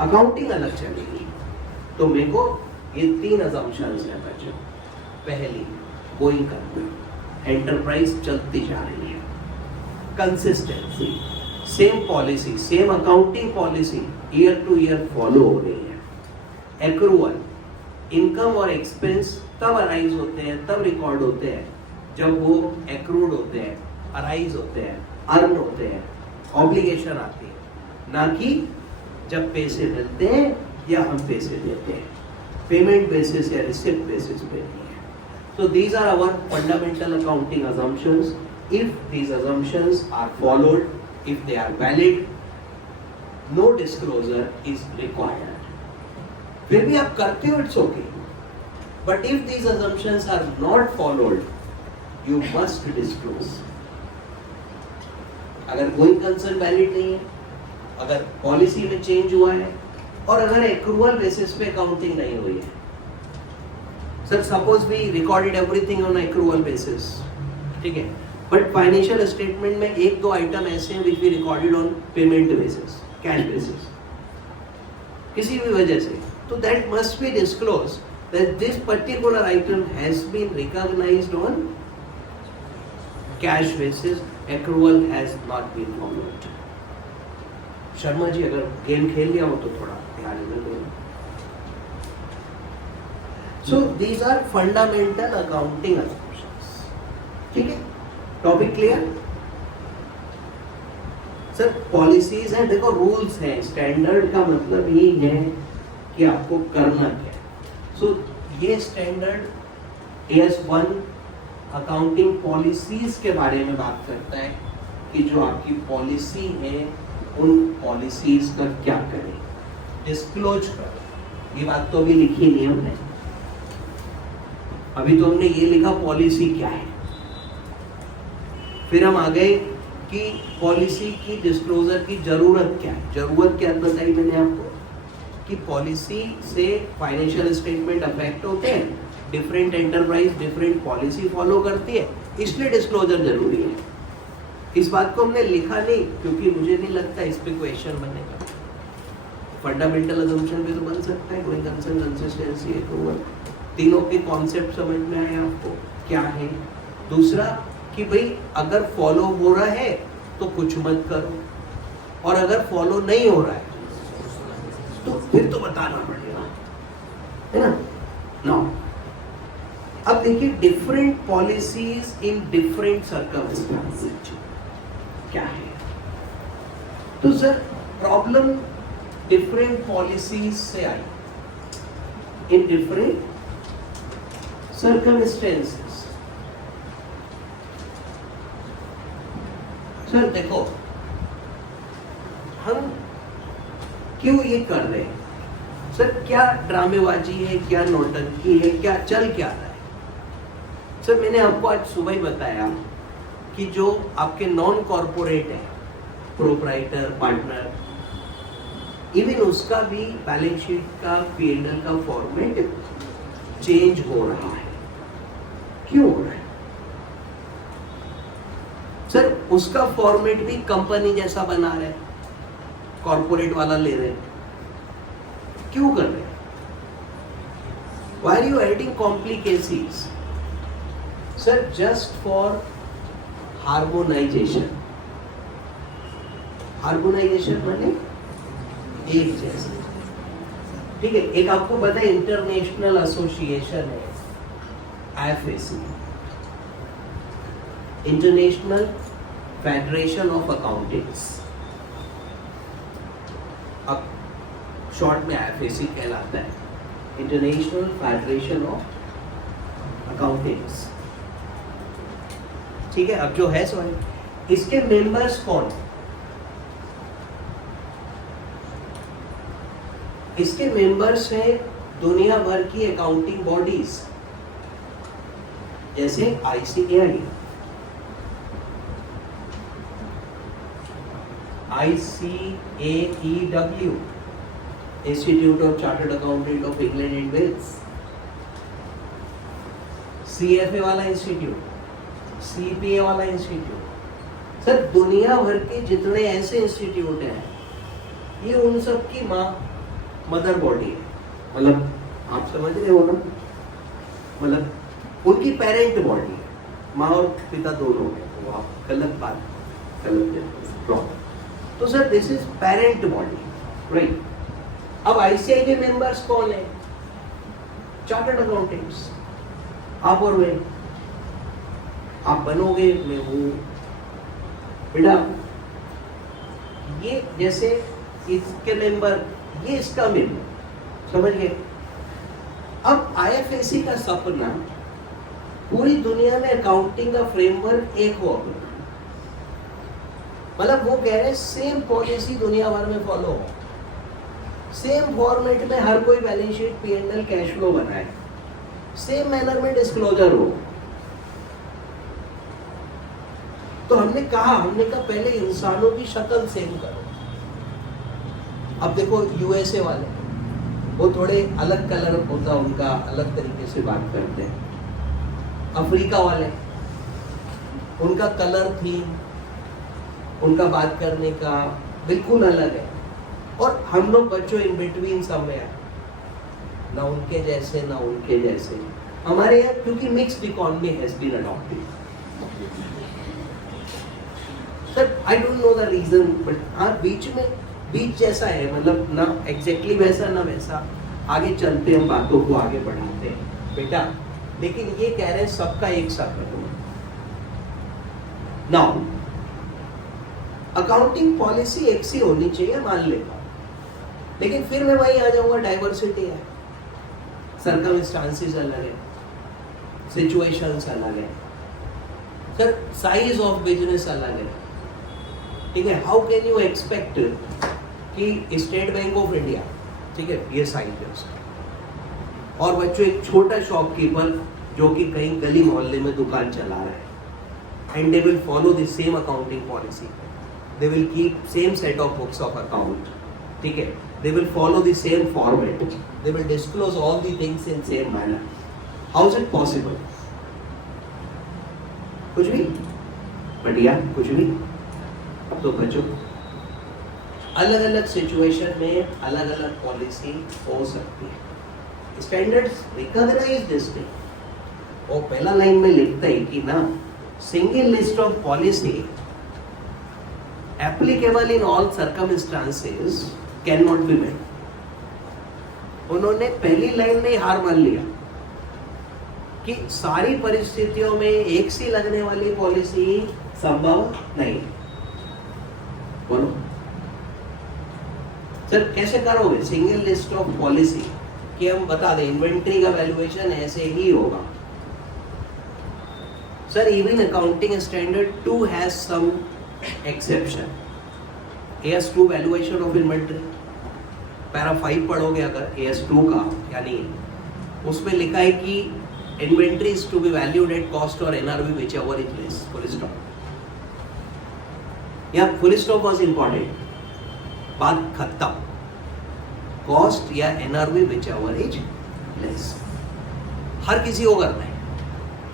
अकाउंटिंग अलग चलेगी। तो मेरे को ये तीन अजम्पशंस है बच्चों। पहली, गोइंग कंसर्न, एंटरप्राइज चलती जा रही है, consistency, same policy, same accounting policy year to year follow हो रही है। एक्रूवल, इनकम और एक्सपेंस तब अराइज होते हैं, तब रिकॉर्ड होते हैं जब वो एक्रूड होते हैं, अराइज होते हैं, अर्न होते हैं, ऑब्लिगेशन आती है, ना कि जब पैसे मिलते हैं या हम पैसे देते हैं, पेमेंट बेसिस या रिसिप्ट बेसिस पे नहीं है। So these are our fundamental accounting assumptions. If these assumptions are followed, if they are valid, no disclosure is required। फिर भी आप करते हो, it's okay। But if these assumptions are not followed, you must disclose। अगर कोई concern valid नहीं है, अगर पॉलिसी में चेंज हुआ है और अगर एक्रूवल बेसिस पे काउंटिंग नहीं हुई है। Sir suppose we recorded everything on accrual basis, ठीक है, बट फाइनेंशियल स्टेटमेंट में एक दो आइटम ऐसे हैं which we recorded on payment basis, cash basis, किसी भी वजह से, तो that must be disclose that this particular item has been recognized on cash basis, accrual has not been followed. Sharma ji अगर गेम खेल लिया हो तो थोड़ा ध्यान देना. So these are fundamental accounting assumptions. ठीक है, टॉपिक क्लियर. सर पॉलिसीज हैं, देखो रूल्स हैं. स्टैंडर्ड का मतलब यही है कि आपको करना क्या है. सो ये स्टैंडर्ड AS1 अकाउंटिंग पॉलिसीज के बारे में बात करता है कि जो आपकी पॉलिसी है उन पॉलिसीज का क्या करें, डिस्क्लोज करो. ये बात तो अभी लिखी नहीं हमने. अभी तो हमने ये लिखा पॉलिसी क्या है. फिर हम आ गए कि पॉलिसी की डिस्क्लोजर की जरूरत क्या है. जरूरत क्या बताई मैंने आपको कि पॉलिसी से फाइनेंशियल स्टेटमेंट अफेक्ट होते हैं, different enterprise different policy follow करती है, इसलिए डिस्क्लोजर जरूरी है. इस बात को हमने लिखा नहीं क्योंकि मुझे नहीं लगता इस पे क्वेश्चन बनेगा. फंडामेंटल अजम्पशन पे तो बन सकता है, गोइंग कंसर्न, कंसिस्टेंसी, अप्रूवल, तीनों के कॉन्सेप्ट समझ में आए आपको क्या है. दूसरा कि भाई अगर फॉलो हो रहा है तो कुछ मत करो, और अगर फॉलो नहीं हो रहा है तो फिर तो बताना पड़ेगा, है ना. नाउ अब देखिए different policies in different circumstances क्या है. तो सर प्रॉब्लम डिफरेंट पॉलिसीज से आई इन डिफरेंट सर्कमस्टेंसेस. सर देखो हम क्यों ये कर रहे हैं. सर क्या ड्रामेबाजी है, क्या नौटंकी है, क्या चल क्या रहा है. सर मैंने आपको आज सुबह ही बताया कि जो आपके नॉन कॉर्पोरेट है, प्रोप्राइटर, पार्टनर, इवन उसका भी बैलेंस शीट का P&L का फॉर्मेट चेंज हो रहा है. क्यों हो रहा है. सर उसका फॉर्मेट भी कंपनी जैसा बना रहे हैं, कॉर्पोरेट वाला ले रहे हैं. क्यों कर रहे हैं. Why are you adding complications? Sir, just for harmonization. Harmonization माने एक जैसे. ठीक है. एक आपको पता है इंटरनेशनल एसोसिएशन है IFAC, international federation of accountants. अब शॉर्ट में IFAC कहलाता है, इंटरनेशनल फेडरेशन ऑफ अकाउंटेंट्स. ठीक है. अब जो है सो इसके मेंबर्स कौन. इसके मेंबर्स हैं दुनिया भर की अकाउंटिंग बॉडीज जैसे ICAI, ICAEW, institute of chartered accountant of England and Wales, CFA वाला इंस्टीट्यूट, CPA वाला इंस्टीट्यूट. सर दुनिया भर के जितने ऐसे इंस्टीट्यूट हैं ये उन सब की माँ मदर बॉडी है. मतलब आप समझ रहे हो ना, मतलब उनकी पेरेंट बॉडी है. माँ और पिता दोनों है. वो आप गलत बात, गलत. तो sir this is parent body, right. अब ICAI के मेंबर्स कौन है. Chartered accountants. आप और मैं, आप बनोगे, मैं हूँ. बेटा ये जैसे इसके मेंबर, ये इसका मेंबर, समझ गए. अब IFAC का सपना पूरी दुनिया में अकाउंटिंग का फ्रेमवर्क एक हो. मतलब वो कह रहे हैं सेम पॉलिसी दुनिया भर में फॉलो हो, सेम फॉर्मेट में हर कोई balance sheet, P&L, cash flow बनाए, सेम मैनर में डिस्क्लोजर हो. तो हमने कहा पहले इंसानों की शक्ल सेम करो. अब देखो USA वाले, वो थोड़े अलग कलर होता है उनका, अलग तरीके से बात करते हैं. अफ्रीका वाले, उनका कलर थीम, उनका बात करने का बिल्कुल अलग है. और हम लोग बच्चों इन बिटवीन समवेयर. ना उनके जैसे ना उनके जैसे। हमारे यहाँ क्योंकि mixed economy has been adopted. Sir I don't know the reason, but हाँ बीच जैसा है, मतलब ना एग्जैक्टली वैसा ना वैसा। आगे चलते हम बातों को आगे बढ़ाते हैं बेटा, लेकिन ये कह रहे हैं सबका एक सा करो। नाउ अकाउंटिंग पॉलिसी एक सी होनी चाहिए मान लेगा, लेकिन फिर मैं वही आ जाऊंगा, डाइवर्सिटी है, सर्कमस्टांसेस अलग है, सिचुएशंस अलग है, सर साइज ऑफ बिजनेस अलग है, ठीक है। हाउ कैन यू एक्सपेक्ट कि स्टेट बैंक ऑफ इंडिया, ठीक है, ये साइज है उसका, और बच्चों एक छोटा शॉपकीपर जो कि कहीं गली मोहल्ले में दुकान चला रहा है, and they will follow the same accounting policy, they will keep same set of books of account, ठीक है, they will follow the same format, they will disclose all the things in same manner. How is it possible? कुछ भी बढ़िया, कुछ भी। अब तो बच्चों अलग अलग सिचुएशन में अलग अलग पॉलिसी हो सकती है। स्टैंडर्ड्स रिकॉग्नाइज दिस थिंग, और पहला लाइन में लिखता है कि ना single list of policy applicable in all circumstances can not be made. उन्होंने पहली लाइन में हार मान लिया कि सारी परिस्थितियों में एक सी लगने वाली पॉलिसी संभव नहीं। बोलो सर कैसे करोगे सिंगल लिस्ट ऑफ पॉलिसी कि हम बता दें इन्वेंट्री का वैल्यूएशन ऐसे ही होगा। Sir even accounting standard 2 has some exception. AS2 valuation of inventory, para 5 पढ़ोगे अगर AS2 का, यानी उसमें लिखा है कि inventory is to be valued at cost और NRV whichever is less, full stop. या फुल स्टॉप वाज इंपॉर्टेंट, बात खत्म। कॉस्ट या NRV व्हिचएवर इज लेस, हर किसी को करना है,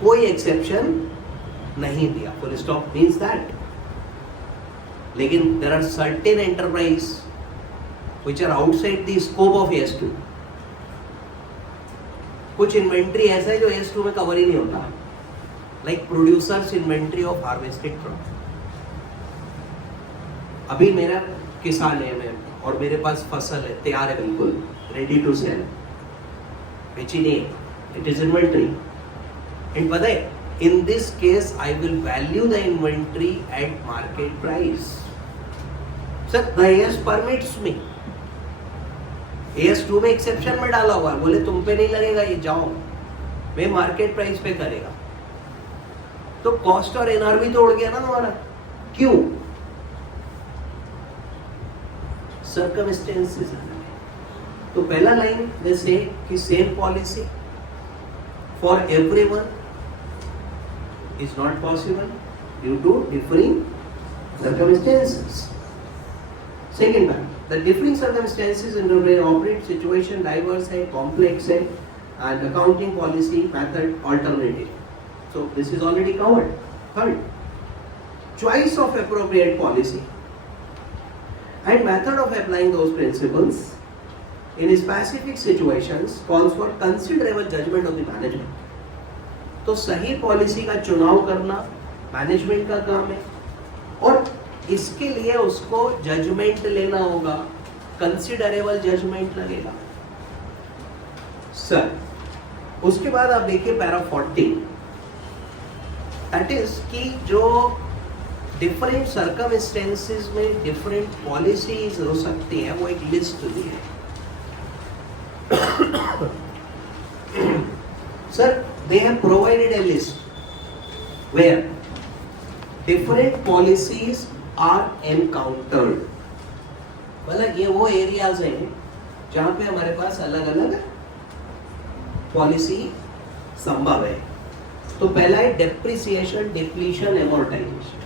कोई एक्सेप्शन नहीं दिया, फुल स्टॉप मींस दैट। लेकिन there are certain enterprise which are outside the scope of AS2. कुछ इन्वेंट्री ऐसा है जो AS2 में कवर ही नहीं होता, like producers inventory of harvested crop. अभी मेरा किसान है मैं, और मेरे पास फसल है, तैयार है बिल्कुल, रेडी टू सेल, बेची नहीं, इट इज इन्वेंट्री। एंड पता है in this case I will value the inventory at market price. Sir, the AS permits me. AS2 में एक्सेप्शन में डाला हुआ है, बोले तुम पे नहीं लगेगा ये, जाओ मैं मार्केट प्राइस पे करेगा। तो कॉस्ट और NRV तोड़ गया ना तुम्हारा, क्यों? सर्कमस्टेंसेस। तो पहला लाइन में से कि same policy for everyone is not possible due to differing circumstances. Second one, the differing circumstances in the operate situation diverse है, complex है, and accounting policy method alternative. So this is already covered. Third, choice of appropriate policy and method of applying those principles in specific situations calls for considerable judgment of the management. तो सही policy का चुनाव करना management का काम है, और इसके लिए उसको जजमेंट लेना होगा, कंसिडरेबल जजमेंट लगेगा। सर उसके बाद आप देखिए पैरा 40, दैट इज कि जो डिफरेंट सर्कमस्टेंसेस में डिफरेंट पॉलिसीज हो सकती है, वो एक लिस्ट दी है। Sir they have provided a list where different policies are encountered. मतलब ये वो एरियाज हैं जहाँ पे हमारे पास अलग अलग पॉलिसी संभव है। तो पहला है depreciation, depletion, amortisation.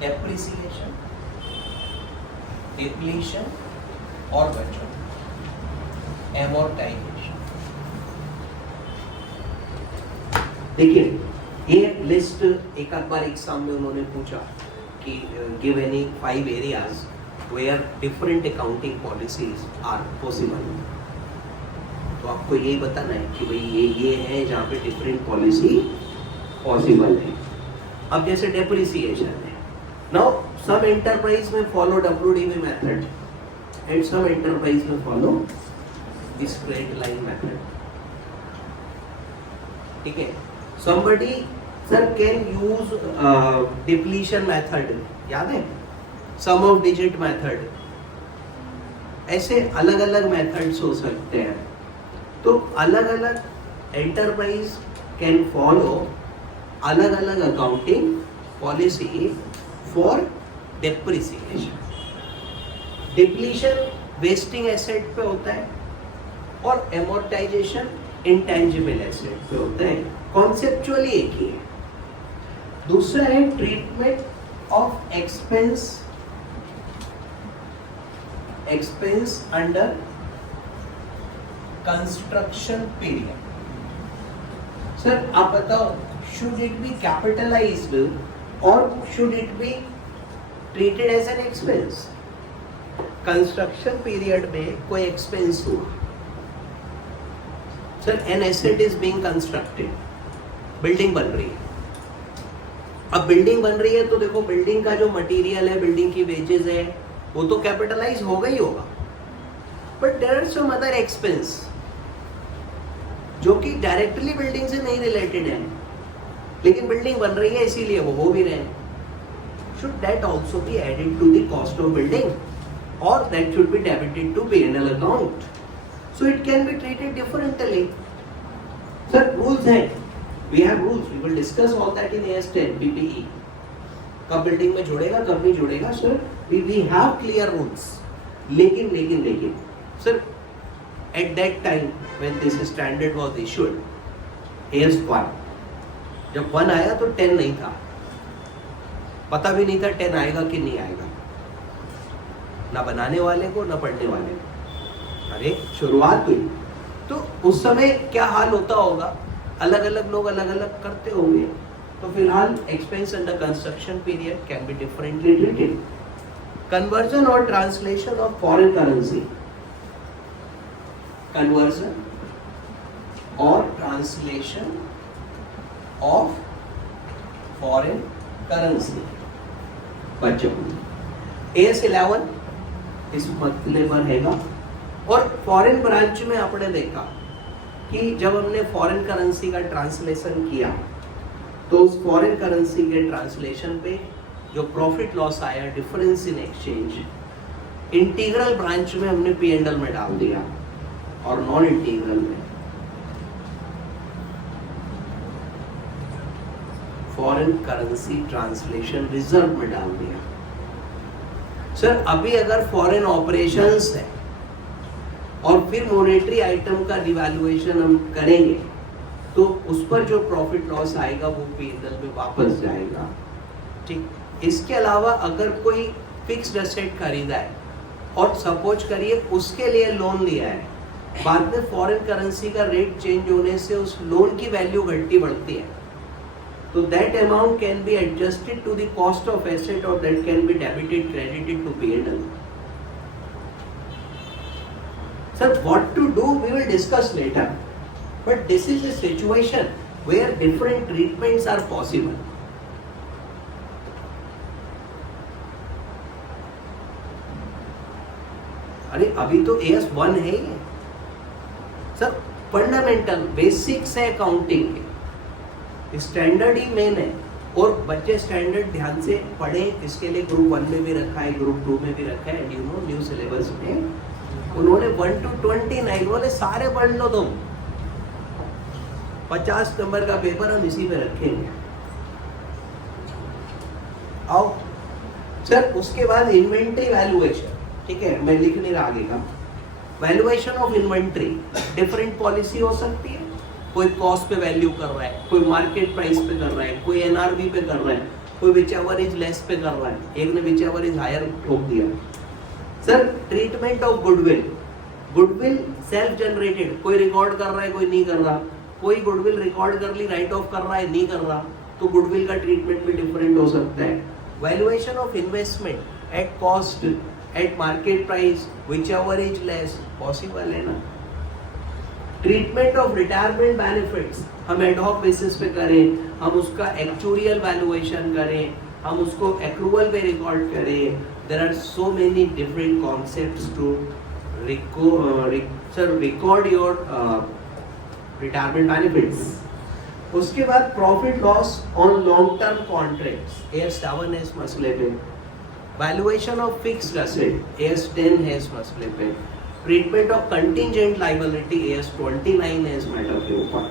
Depreciation, depletion और बचत, एमोर्टाइजेशन। देखिए ये लिस्ट एक आध बार एग्जाम में उन्होंने पूछा कि give any 5 areas where different accounting policies are possible. तो आपको यही बताना है कि भाई ये है जहाँ पे डिफरेंट पॉलिसी पॉसिबल है. अब जैसे डेप्रिसिएशन है. नाउ सम एंटरप्राइज में follow WDV method and some enterprise में फॉलो स्ट्रेट लाइन मेथड. ठीक है. somebody sir can use depletion method, याद है, सम ऑफ डिजिट मेथड. ऐसे अलग अलग मेथड्स हो सकते हैं. तो अलग अलग एंटरप्राइज कैन फॉलो अलग अलग accounting policy for depreciation. Depletion wasting asset पे होता है और एमोर्टाइजेशन इंटेंजिबल एसेट पे होता है. कॉन्सेप्चुअली एक ही है. दूसरा है treatment of expense under construction period. Sir आप बताओ, शुड इट बी कैपिटलाइज्ड और should it be treated as an expense? Construction period में कोई एक्सपेंस हुआ. Sir an asset is being constructed, building बन रही है. अब बिल्डिंग बन रही है तो देखो बिल्डिंग का जो मटेरियल है, बिल्डिंग की वेजेस है, वो तो कैपिटलाइज होगा ही होगा. But there are some other expense जो कि डायरेक्टली बिल्डिंग से नहीं रिलेटेड है, लेकिन बिल्डिंग बन रही है इसीलिए वो हो भी रहे हैं. Should that also be added to the cost of building और that should be debited to P&L account. So it can be treated differently. Sir rules हैं, we have rules, we will discuss all that in AS10 PPE. कब building में जुड़ेगा कब नहीं जुड़ेगा, sir we have clear rules. लेकिन sir at that time when this standard was issued, AS1, जब 1 आया तो 10 नहीं था. पता भी नहीं था 10 आएगा कि नहीं आएगा, ना बनाने वाले को ना पढ़ने वाले को. अरे शुरुआत हुई तो उस समय क्या हाल होता होगा, अलग अलग लोग अलग अलग करते होंगे. तो फिलहाल expense under construction period can be differently treated. Conversion और translation of foreign currency. conversion or translation of foreign currency. बच्चों AS11 इस मतलब पर हैगा. और फॉरेन ब्रांच में आपने देखा कि जब हमने फॉरेन करेंसी का ट्रांसलेशन किया तो उस फॉरेन करेंसी के ट्रांसलेशन पे जो प्रॉफिट लॉस आया, difference in exchange, integral branch में हमने P&L में डाल दिया और नॉन इंटीग्रल में फॉरेन करेंसी ट्रांसलेशन रिजर्व में डाल दिया. सर अभी अगर फॉरेन ऑपरेशंस है और फिर मॉनेटरी आइटम का रिवैल्यूएशन हम करेंगे तो उस पर जो प्रॉफिट लॉस आएगा वो P&L में वापस जाएगा. ठीक. इसके अलावा अगर कोई फिक्स्ड एसेट खरीदा है और सपोज करिए उसके लिए लोन लिया है, बाद में फॉरेन करेंसी का रेट चेंज होने से उस लोन की वैल्यू घटती बढ़ती है, तो that amount can be adjusted to the cost of asset और that can be debited credited to P&L. Sir what to do we will discuss later, but this is a situation where different treatments are possible. अरे अभी तो AS1 है ही. Sir fundamental basics है accounting के, standard ही main है. और बच्चे स्टैंडर्ड ध्यान से पढ़े, इसके लिए ग्रुप 1 में भी रखा है, ग्रुप 2 में भी रखा है. And you know new syllabus में उन्होंने 1 to 29 बोले सारे पढ़ लो तुम. 50 नंबर का पेपर हम इसी पे रखेंगे. आओ सर. उसके बाद इन्वेंट्री वैल्यूएशन. ठीक है, मैं लिख नहीं रहा आगे का. Valuation of inventory different policy हो सकती है. कोई कॉस्ट पे वैल्यू कर रहा है, कोई मार्केट प्राइस पे कर रहा है, कोई NRV पे कर रहा है, कोई विच एवर इज लेस पे कर रहा है. एक ने विच एवर इज हायर ठोक दिया. Sir treatment of goodwill. Goodwill self generated, कोई रिकॉर्ड कर रहा है कोई नहीं कर रहा. कोई गुडविल रिकॉर्ड कर ली, राइट ऑफ कर रहा है नहीं कर रहा, तो गुडविल का ट्रीटमेंट भी डिफरेंट हो सकता है. Valuation of investment at cost at market price which ever is less, possible है ना. ट्रीटमेंट ऑफ रिटायरमेंट बेनिफिट्स हम एडहॉक बेसिस पे करें, हम उसका एक्चुरियल वैल्यूएशन करें, हम उसको एक्रूवल पे रिकॉर्ड करें. There are so many different concepts to record your retirement benefits. उसके बाद profit loss on long term contracts AS7 है इस मसले पे. Valuation of fixed asset AS10 है इस मसले पे. Treatment of contingent liability AS29 है इस मैटर के ऊपर.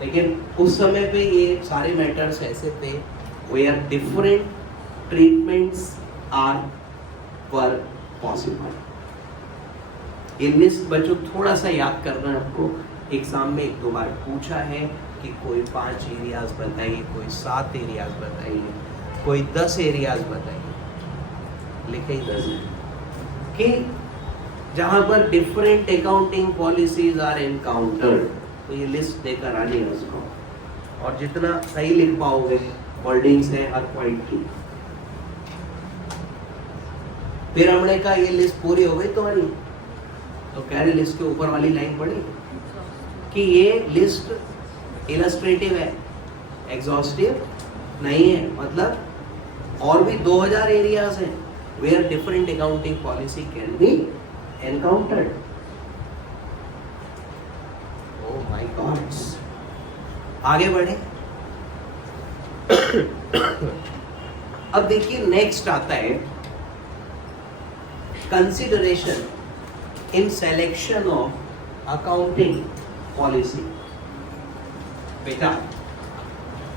लेकिन उस समय पे ये सारे मैटर्स ऐसे थे where different treatments were possible. ये लिस्ट बच्चों थोड़ा सा याद करना है आपको. एग्जाम में 1-2 बार पूछा है कि कोई 5 एरियाज बताइए, कोई 7 एरियाज बताइए, कोई 10 एरियाज बताइए. लिखे ही 10 कि जहां पर different accounting policies are encountered. तो ये लिस्ट देकर आनी है उसको, और जितना सही लिख पाओगे वर्डिंग्स है हर पॉइंट की. फिर हमने कहा ये लिस्ट पूरी हो गई तुम्हारी, तो कह रहे लिस्ट के ऊपर वाली लाइन पढ़ी कि ये लिस्ट इलस्ट्रेटिव है, एग्जॉस्टिव नहीं है. मतलब और भी 2000 एरियाज हैं where different accounting policy can be encountered. Oh my gods. आगे बढ़े. अब देखिए नेक्स्ट आता है consideration in selection of accounting policy. बेटा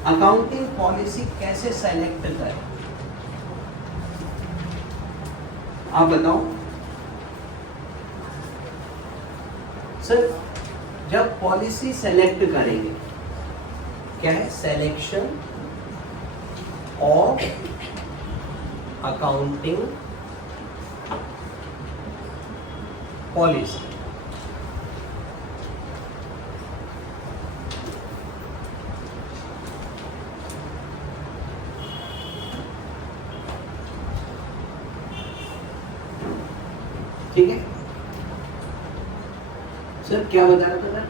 अकाउंटिंग पॉलिसी कैसे सेलेक्ट करें आप बताओ. सर जब पॉलिसी सेलेक्ट करेंगे क्या है, सिलेक्शन ऑफ अकाउंटिंग पॉलिसी. ठीक है सर, क्या बता रहा था मैं,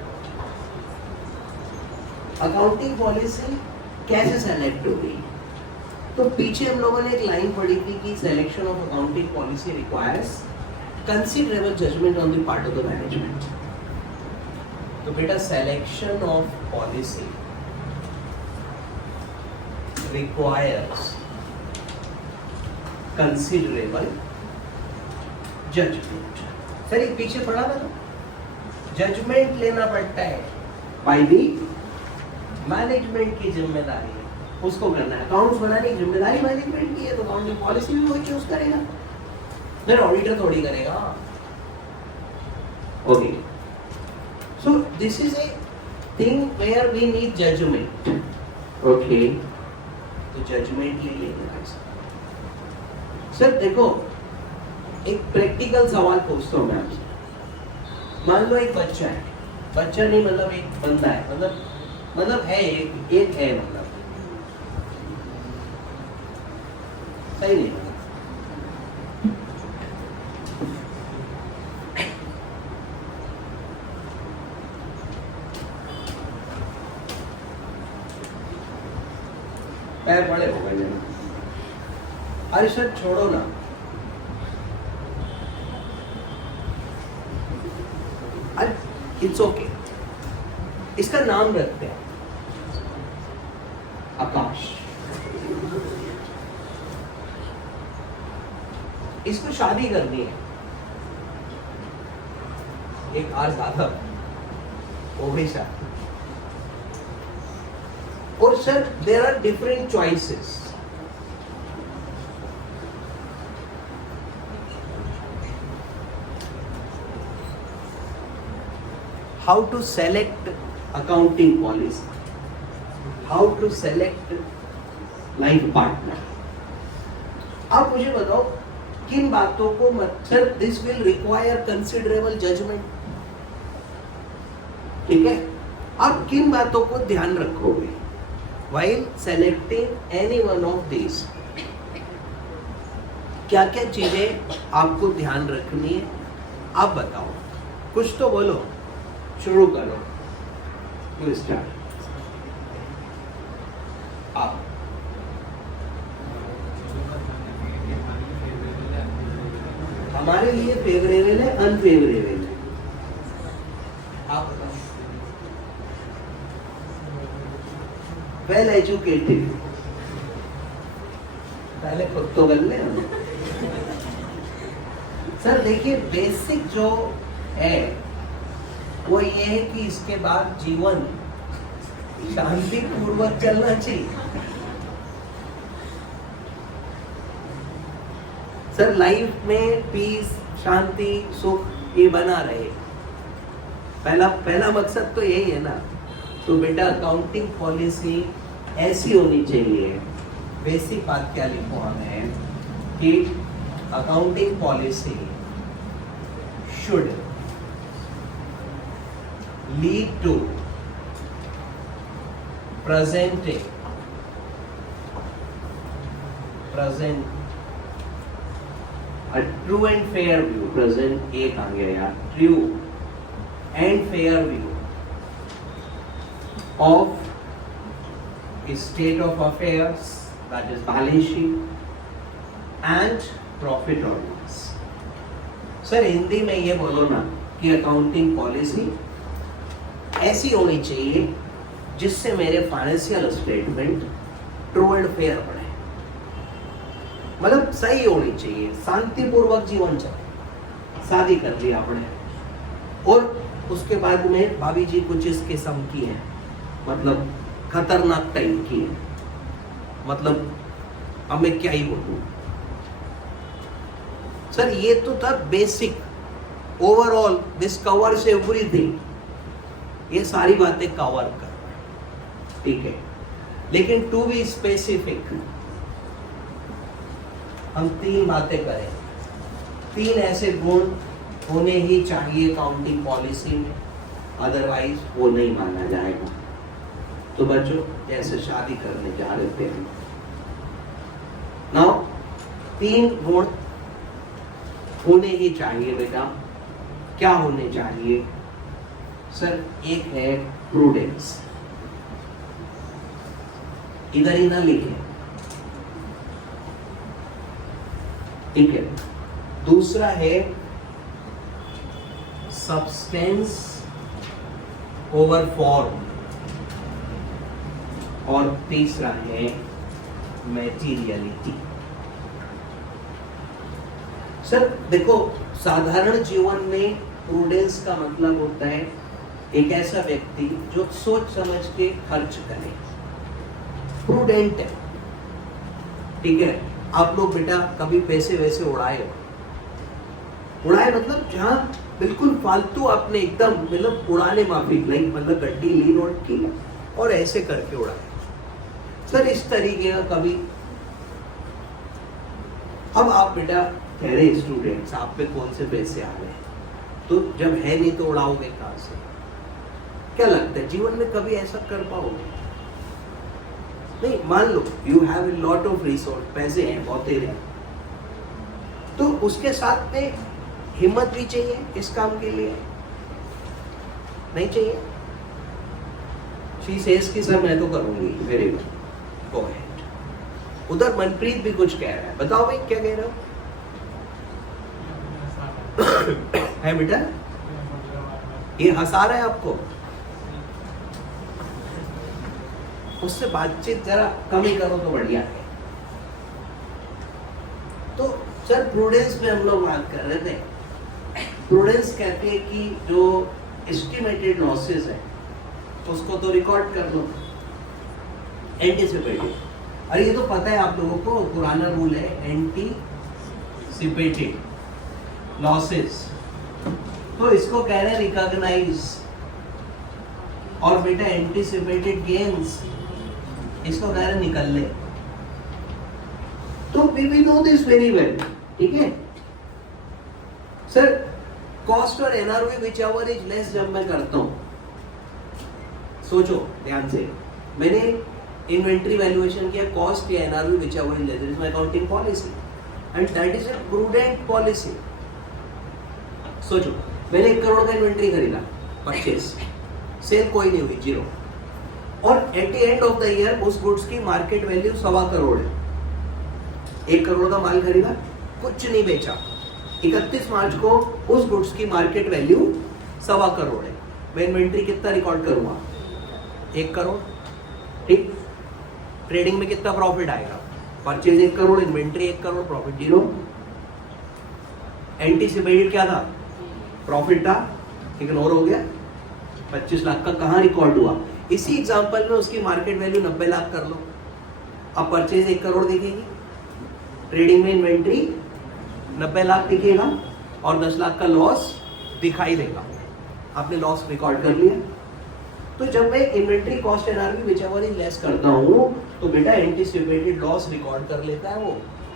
अकाउंटिंग पॉलिसी कैसे सेलेक्ट होगी. तो पीछे हम लोगों ने एक लाइन पढ़ी थी कि selection of accounting policy requires considerable judgment on the part of the management. तो बेटा selection of policy requires considerable judgment. Sir ये पीछे पढ़ा था ना, जजमेंट लेना पड़ता है by the मैनेजमेंट की जिम्मेदारी है, उसको करना है. अकाउंट्स बनाने की जिम्मेदारी मैनेजमेंट की है, तो अकाउंटिंग पॉलिसी भी वही चूज करेगा, फिर ऑडिटर थोड़ी करेगा. Okay, so this is a thing where we need judgement. Okay, तो जजमेंट ले लेंगे. सर देखो एक प्रैक्टिकल सवाल पूछता हूँ मैं आपसे. मान लो एक बच्चा है, बच्चा नहीं मतलब एक बंदा है, मतलब है एक है, मतलब सही नहीं. पैर बड़े हो गए ना. अरे सर छोड़ो ना, इट्स ओके. इसका नाम रखते हैं आकाश. इसको शादी करनी है, एक आर ज्यादा वो भी शादी. और sir there are different choices. How to select accounting policy, how to select life partner. आप मुझे बताओ किन बातों को sir this will require considerable judgement. ठीक है, आप किन बातों को ध्यान रखोगे while selecting any one of these. क्या क्या चीजें आपको ध्यान रखनी है, आप बताओ, कुछ तो बोलो, शुरू करो, यू स्टार्ट। आप हमारे लिए फेवरेबल है, अनफेवरेबल है, आप बताओ। वेल एजुकेटेड, पहले खुद तो कर ले। सर देखिए, बेसिक जो है वो ये है कि इसके बाद जीवन शांति पूर्वक चलना चाहिए। सर लाइफ में पीस, शांति, सुख ये बना रहे, पहला मकसद तो यही है ना। तो बेटा अकाउंटिंग पॉलिसी ऐसी होनी चाहिए। बेसिक बात क्या लिखो हमें कि accounting policy should lead to present a true and fair view, present एक आ गया यार, true and fair view of state of affairs, that is balance sheet and profit or loss. Sir Hindi में ये बोलो ना कि अकाउंटिंग पॉलिसी ऐसी होनी चाहिए जिससे मेरे financial statement true and fair बने, मतलब सही होनी चाहिए, शांतिपूर्वक जीवन चले। शादी कर ली आपने और उसके बाद में भाभी जी कुछ इस किस्म की है, मतलब खतरनाक टाइप की है, मतलब अब मैं क्या ही बोलूं। सर ये तो था basic, overall this covers everything, ये सारी बातें कवर कर, ठीक है। लेकिन टू बी स्पेसिफिक हम 3 बातें करें, 3 ऐसे गुण होने ही चाहिए अकाउंटिंग पॉलिसी में, अदरवाइज वो नहीं माना जाएगा। तो बच्चों जैसे शादी करने जा रहे थे, नाउ 3 गुण होने ही चाहिए बेटा। क्या होने चाहिए सर? एक है प्रूडेंस, इधर ही ना लिखे, ठीक है। दूसरा है सब्सटेंस ओवर फॉर्म, और तीसरा है मैटीरियलिटी। सर देखो, साधारण जीवन में प्रूडेंस का मतलब होता है एक ऐसा व्यक्ति जो सोच समझ के खर्च करे, प्रूडेंट है, ठीक है। आप लोग बेटा कभी पैसे वैसे उड़ाए मतलब जहां बिल्कुल फालतू आपने एकदम, मतलब उड़ाने माफिक नहीं, मतलब गड्डी ली नोट की और ऐसे करके उड़ाए। सर इस तरीके का कभी, अब आप बेटा कह रहे स्टूडेंट्स आप पे कौन से पैसे आ रहे हैं, तो जब है नहीं तो उड़ाओगे कहां से? क्या लगता है जीवन में कभी ऐसा कर पाओगे? नहीं। मान लो you have a lot of resource, पैसे हैं बहुत तेरे, तो उसके साथ में हिम्मत भी चाहिए इस काम के लिए, नहीं चाहिए? शी सेज कि सर मैं तो करूंगी, वेरी गुड, गो अहेड। उधर मनप्रीत भी कुछ कह रहा है, बताओ भाई क्या कह रहे हो? है बेटा, ये हंसा रहा है आपको, उससे बातचीत जरा कम ही करो तो बढ़िया है। तो सर प्रूडेंस में हम लोग बात कर रहे थे। प्रूडेंस कहते हैं कि जो एस्टिमेटेड लॉसेस है उसको तो रिकॉर्ड कर दो, एंटीसिपेटेड। अरे ये तो पता है आप लोगों को, पुराना रूल है एंटीसिपेटेड लॉसेस, तो इसको कह रहे हैं रिकॉग्नाइज। और बेटा एंटीसिपेटेड गेन्स, इसको कह रहे हैं निकल ले। तो we know this very well, ठीक है सर। कॉस्ट और NRV whichever is less जब मैं करता हूं, सोचो ध्यान से, मैंने इन्वेंट्री वैल्यूएशन किया, कॉस्ट या NRV whichever is less, is my accounting policy. And that is a prudent policy. सोचो, मैंने 1 करोड़ का इन्वेंट्री खरीदा, परचेज, सेल कोई नहीं हुई, जीरो, और at the end of the year उस गुड्स की मार्केट वैल्यू 1.25 करोड़ है। 1 करोड़ का माल खरीदा, कुछ नहीं बेचा, 31 मार्च को उस गुड्स की मार्केट वैल्यू 1.25 करोड़ है। मैं इन्वेंट्री कितना रिकॉर्ड करूंगा? 1 करोड़। ठीक, ट्रेडिंग में कितना प्रॉफिट आएगा? Purchase 1 crore, inventory 1 crore, profit zero. Anticipated क्या था? प्रॉफिट था, इग्नोर हो गया। 25 लाख का कहाँ रिकॉर्ड हुआ? इसी एग्जांपल में उसकी मार्केट वैल्यू 90 लाख कर लो। अब परचेज 1 करोड़ दिखेगी, ट्रेडिंग में इन्वेंट्री 90 लाख दिखेगा, और 10 लाख का लॉस दिखाई देगा। आपने लॉस रिकॉर्ड कर लिया। तो जब मैं inventory cost NRV whichever is less करता हूँ, तो बेटा एंटीसिपेटेड लॉस रिकॉर्ड कर लेता है वो,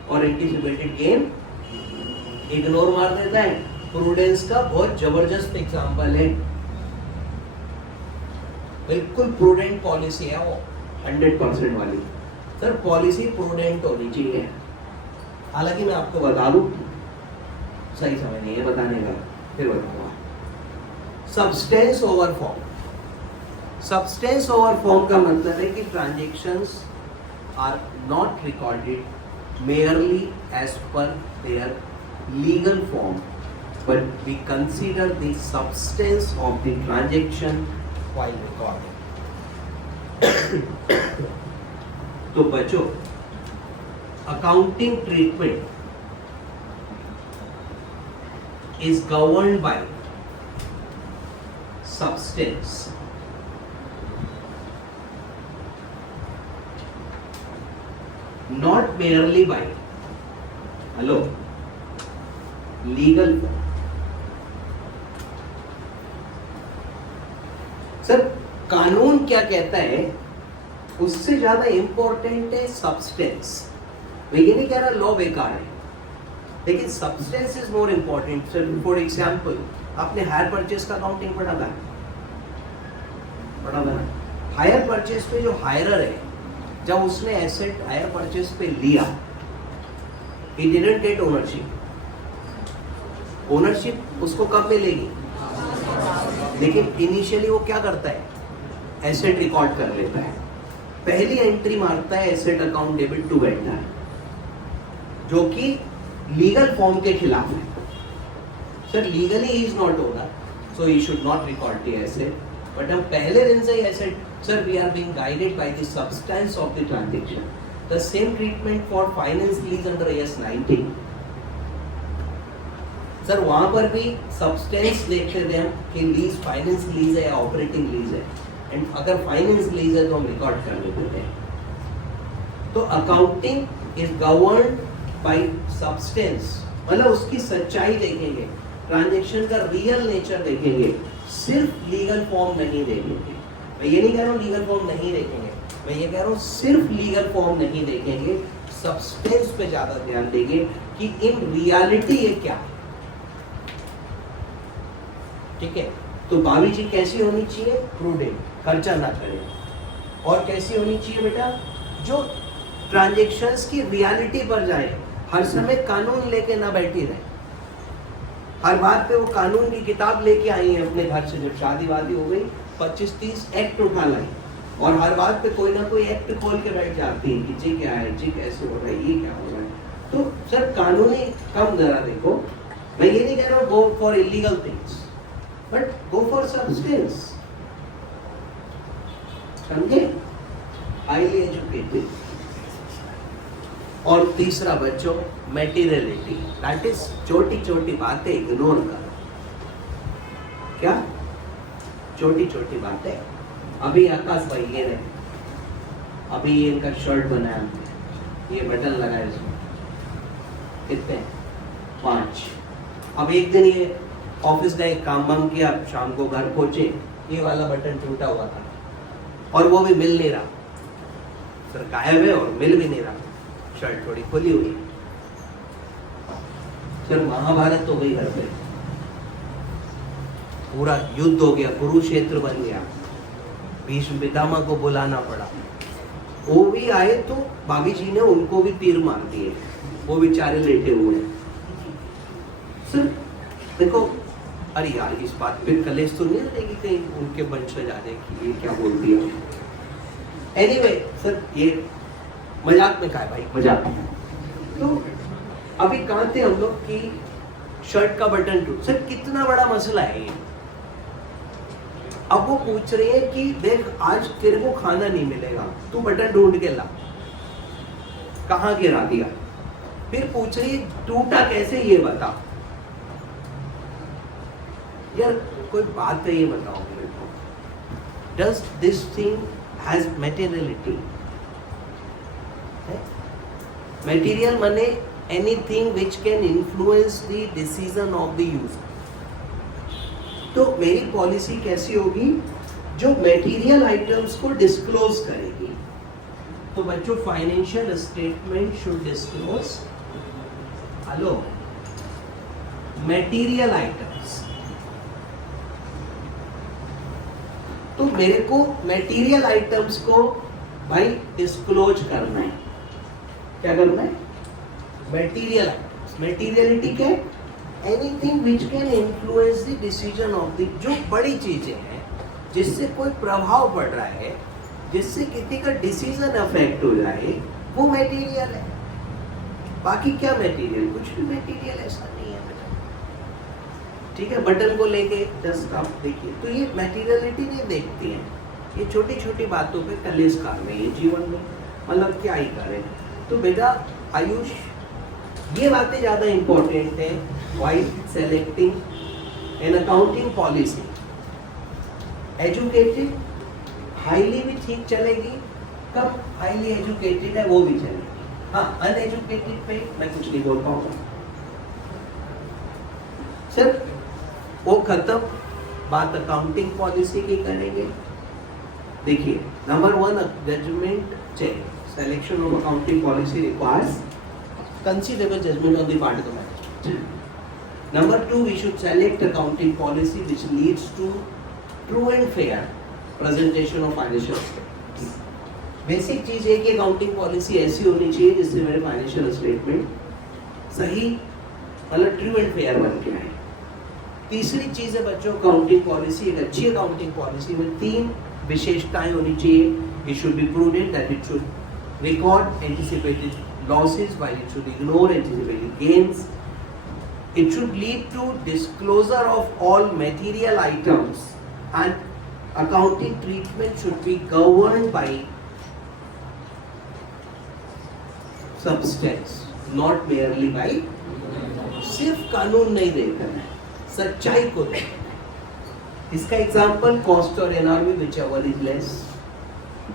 और एंटीसिपेटेड गेन इग्नोर मार देता है। प्रूडेंस का बहुत जबरदस्त एग्जांपल है, बिल्कुल प्रूडेंट पॉलिसी है वो, 100% वाली। सर पॉलिसी प्रूडेंट होनी चाहिए। हालांकि मैं आपको बता दूं, सही समय नहीं है बताने का, फिर बताऊंगा। Substance over form. Substance over form का मतलब है कि transactions are not recorded merely as per their legal form, but we consider the substance of the transaction while recording. तो बच्चों, accounting treatment is governed by substance, not merely by legal form. Sir कानून क्या कहता है उससे ज्यादा important है substance. मैं ये नहीं कह रहा लॉ बेकार है, लेकिन substance is more important. Sir for example, आपने हायर परचेज का अकाउंटिंग पढ़ा था ना? हायर परचेज पे जो हायरर है, जब उसने एसेट हायर परचेज पे लिया, he didn't get ownership. Ownership उसको कब मिलेगी? लेकिन इनिशियली वो क्या करता है? एसेट रिकॉर्ड कर लेता है, पहली एंट्री मारता है asset account debit to vendor, जो कि लीगल फॉर्म के खिलाफ है। Sir legally he is not owner, so he should not record the asset, but हम पहले दिन से ही asset, sir we are being guided by the substance of the transaction. The same treatment for finance lease under AS 19। Sir वहां पर भी substance देखते थे हम कि लीज फाइनेंस लीज है या ऑपरेटिंग लीज है, एंड अगर फाइनेंस लीज है तो हम रिकॉर्ड कर लेते थे। तो accounting is governed bye substance, मतलब उसकी सच्चाई देखेंगे, ट्रांजैक्शन का रियल नेचर देखेंगे, सिर्फ लीगल फॉर्म नहीं देखेंगे। मैं ये नहीं कह रहा हूँ लीगल फॉर्म नहीं देखेंगे, मैं ये कह रहा हूँ सिर्फ लीगल फॉर्म नहीं देखेंगे, सब्सटेंस पे ज्यादा ध्यान देंगे कि इन रियलिटी ये क्या है। ठीक है, तो भाभी जी कैसी होनी चाहिए? प्रूडेंट, खर्चा ना करें। और कैसी होनी चाहिए बेटा? जो ट्रांजैक्शंस की रियलिटी पर जाए, हर समय कानून लेके ना बैठी रहे। हर बात पे वो कानून की किताब लेके आई है अपने घर से, जब शादी वादी हो गई 25-30 एक्ट उठा लाई, और हर बात पे कोई ना कोई एक्ट खोल के बैठ जाती है कि जी क्या है, जी कैसे हो रहा है, ये क्या हो रहा है। तो सर कानूनी कम जरा देखो। मैं ये नहीं कह रहा हूँ go for illegal things, but go for substance. समझे? Highly educated. और तीसरा बच्चों, मेटीरियलिटी, दैट इज छोटी छोटी बातें इग्नोर करो। क्या? छोटी छोटी बातें। अभी आकाश भाई ये रहे, अभी ये इनका शर्ट बनाया, ये बटन लगाया इसमें, कितने? 5। अब एक दिन ये ऑफिस गए, काम वाम किया, शाम को घर पहुंचे, ये वाला बटन टूटा हुआ था और वो भी मिल नहीं रहा। सर गायब है और मिल भी नहीं रहा, शर्ट थोड़ी खुली हुई। सर महाभारत हो गई घर पे, पूरा युद्ध हो गया, कुरुक्षेत्र बन गया, भीष्म पितामह को बुलाना पड़ा, वो भी आए तो भाभी जी ने उनको भी तीर मार दिए, वो बेचारे लेटे हुए हैं। सर देखो, अरे यार इस बात पे कलेश तो नहीं आएगी कहीं उनके वंशज आ जाए कि ये क्या बोल दिया। एनीवे सर ये मजाक में कहा है भाई, मजाक में। तो अभी कहाँ थे हम लोग कि शर्ट का बटन टूट, सर कितना बड़ा मसला है ये। अब वो पूछ रही है कि देख आज तेरे को खाना नहीं मिलेगा, तू बटन ढूंढ के ला, कहाँ गिरा दिया। फिर पूछ रही है टूटा कैसे ये बता। यार कोई बात है ये बताओ मेरे को, does this thing has materiality? Material माने anything which can influence the decision of the user. तो मेरी पॉलिसी कैसी होगी, जो मटेरियल आइटम्स को डिस्क्लोज करेगी। तो बच्चों financial statement should disclose hello material items. तो मेरे को मटेरियल आइटम्स को भाई डिस्क्लोज करना है। क्या करना है? Material items. मटेरियलिटी क्या है? Anything which can influence the decision of the, जो बड़ी चीजें हैं जिससे कोई प्रभाव पड़ रहा है, जिससे किसी का डिसीजन अफेक्ट हो जाए, वो मटेरियल है। बाकी क्या मटेरियल? कुछ भी मटेरियल ऐसा नहीं है बेटा। ठीक है, बटन को लेके जस्ट आप देखिए, तो ये मटेरियलिटी नहीं देखती है, ये छोटी छोटी बातों पे कलेश कर रही है जीवन में, मतलब क्या ही करें। तो बेटा आयुष ये बातें ज़्यादा इम्पोर्टेंट है while selecting an accounting policy। Educated highly भी ठीक चलेगी, कब हाईली एजुकेटेड है वो भी चलेगी। हाँ अनएजुकेटेड पे मैं कुछ नहीं बोल पाऊंगा। सर वो खत्म, बात अकाउंटिंग पॉलिसी की करेंगे। देखिए number 1 judgement check, selection of accounting policy requires considerable judgment on the part of the management. Number 2, we should select accounting policy which leads to true and fair presentation of financial statements. Basic चीज है कि accounting policy ऐसी होनी चाहिए जिससे मेरे financial statement सही मतलब ट्रू एंड फेयर बन के आए। तीसरी चीज है बच्चों अकाउंटिंग पॉलिसी, एक अच्छी अकाउंटिंग पॉलिसी में 3 विशेषताएं होनी चाहिए। It should be prudent, that it should record anticipated losses while it should ignore anticipated gains. It should lead to disclosure of all material items, and accounting treatment should be governed by substance, not merely by सिर्फ कानून नहीं देखना है, सच्चाई को देखना। इसका example cost और एनआरवी whichever is less।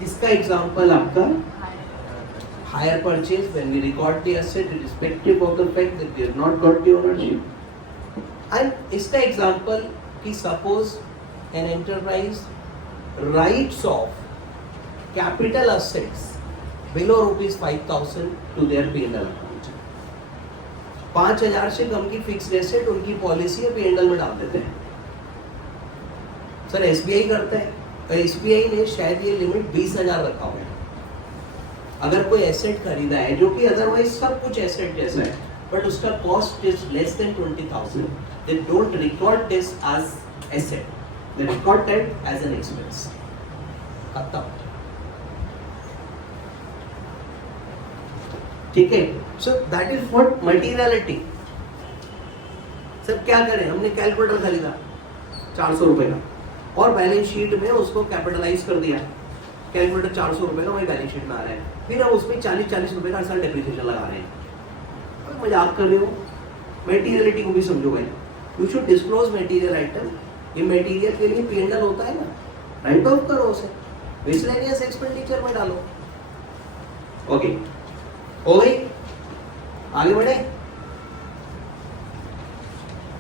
इसका एग्जाम्पल आपका higher purchase when we record the asset irrespective of the fact that we have not got the ownership। and इसका example कि suppose an enterprise writes off capital assets below rupees 5,000 to their P&L account। 5,000 से कम की fixed asset उनकी policy है P&L में डाल देते हैं। सर SBI करता है, और SBI ने शायद ये लिमिट 20,000 रखा हुआ है। अगर कोई एसेट खरीदा है जो कि अदरवाइज सब कुछ एसेट जैसा है, बट उसका cost is less than 20,000, they don't record this as asset, they record that as an expense. खत्म। ठीक है, so that is what materiality. Sir क्या करें, हमने कैलकुलेटर खरीदा 400 रुपए का और बैलेंस शीट में उसको कैपिटलाइज कर दिया। कैलकुलेटर 400 रुपए का वही बैलेंस शीट में आ रहा है, फिर हम उसमें 40-40 रुपए का साल डेप्रिसिएशन लगा रहे हैं। तो मजाक कर रहे हो। मटेरियलिटी को भी समझो भाई, you should disclose material item. ये मटेरियल के लिए P&L होता है ना, राइट ऑफ करो उसे, मिसलेनियस एक्सपेंडिचर में डालो। ओके हो गई, आगे बढ़े।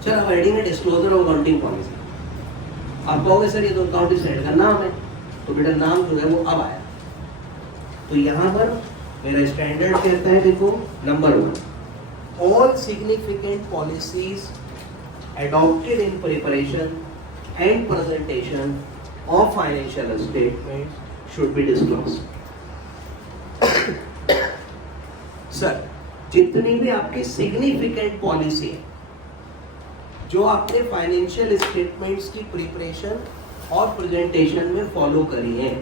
चलो अब हेडिंग है डिस्क्लोजर ऑफ अकाउंटिंग पॉलिसी। आप कहोगे सर ये तो अकाउंटिंग स्टैंडर्ड का नाम है, तो बेटा नाम जो है वो अब आया। तो यहाँ पर मेरा स्टैंडर्ड कहता है, देखो number 1, all significant policies adopted in preparation and presentation of financial statements should be disclosed। Sir जितनी भी आपकी सिग्निफिकेंट पॉलिसी है जो आपने फाइनेंशियल स्टेटमेंट्स की प्रिपरेशन और प्रेजेंटेशन में फॉलो करी है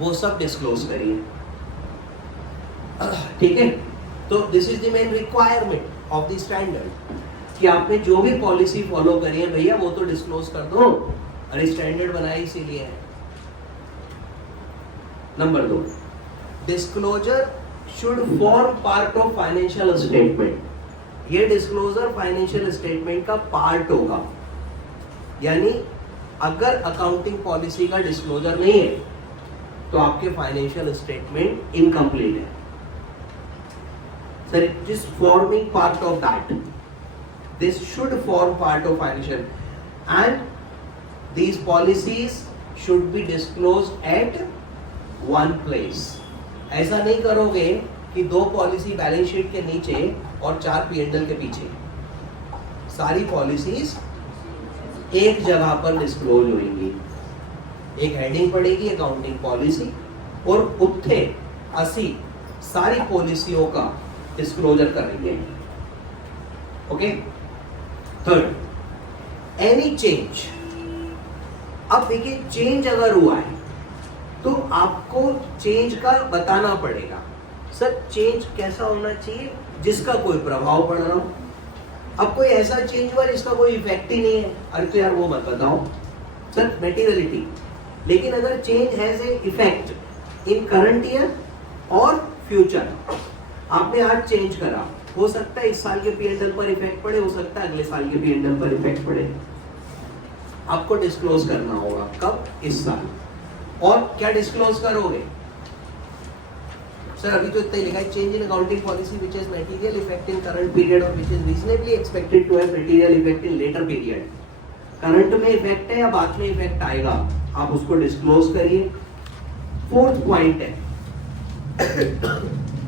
वो सब डिस्क्लोज करिए, ठीक है। तो this is the main requirement of the standard कि आपने जो भी पॉलिसी फॉलो करी है भैया वो तो डिस्क्लोज कर दो, अरे स्टैंडर्ड बनाया इसीलिए है। Number 2, disclosure should form part of financial statement. ये डिस्क्लोजर फाइनेंशियल स्टेटमेंट का पार्ट होगा, यानी अगर अकाउंटिंग पॉलिसी का डिस्क्लोजर नहीं है तो आपके फाइनेंशियल स्टेटमेंट इनकम्प्लीट है। Sir it is forming part of that, this should form part of financial and these policies should be disclosed at one place। ऐसा नहीं करोगे कि 2 पॉलिसी बैलेंस शीट के नीचे और 4 P&L के पीछे, सारी पॉलिसीज एक जगह पर डिस्क्लोज होंगी, एक हेडिंग पड़ेगी अकाउंटिंग पॉलिसी और उत्थे 80 सारी पॉलिसियों का डिस्क्लोजर करेंगे। ओके। Third, any change. अब देखिए चेंज अगर हुआ है तो आपको चेंज का बताना पड़ेगा। सर चेंज कैसा होना चाहिए जिसका कोई प्रभाव पड़ रहा हो। अब कोई ऐसा चेंज हुआ जिसका कोई इफेक्ट ही नहीं है, अरे तो यार वो मत बताओ सर, मेटीरियलिटी। लेकिन अगर change has a effect in current year और फ्यूचर, आपने आज चेंज करा, हो सकता है इस साल के P&L पर इफेक्ट पड़े, हो सकता है अगले साल के P&L पर इफेक्ट पड़े, आपको डिस्क्लोज करना होगा। कब? इस साल। और क्या डिस्क्लोज करोगे? सर अभी तो इतना ही लिखा है, change in accounting policy which has material effect in current period और which is reasonably expected to have material effect in later period. Current में इफेक्ट है या बाद में इफेक्ट आएगा, आप उसको डिस्क्लोज करिए। फोर्थ पॉइंट है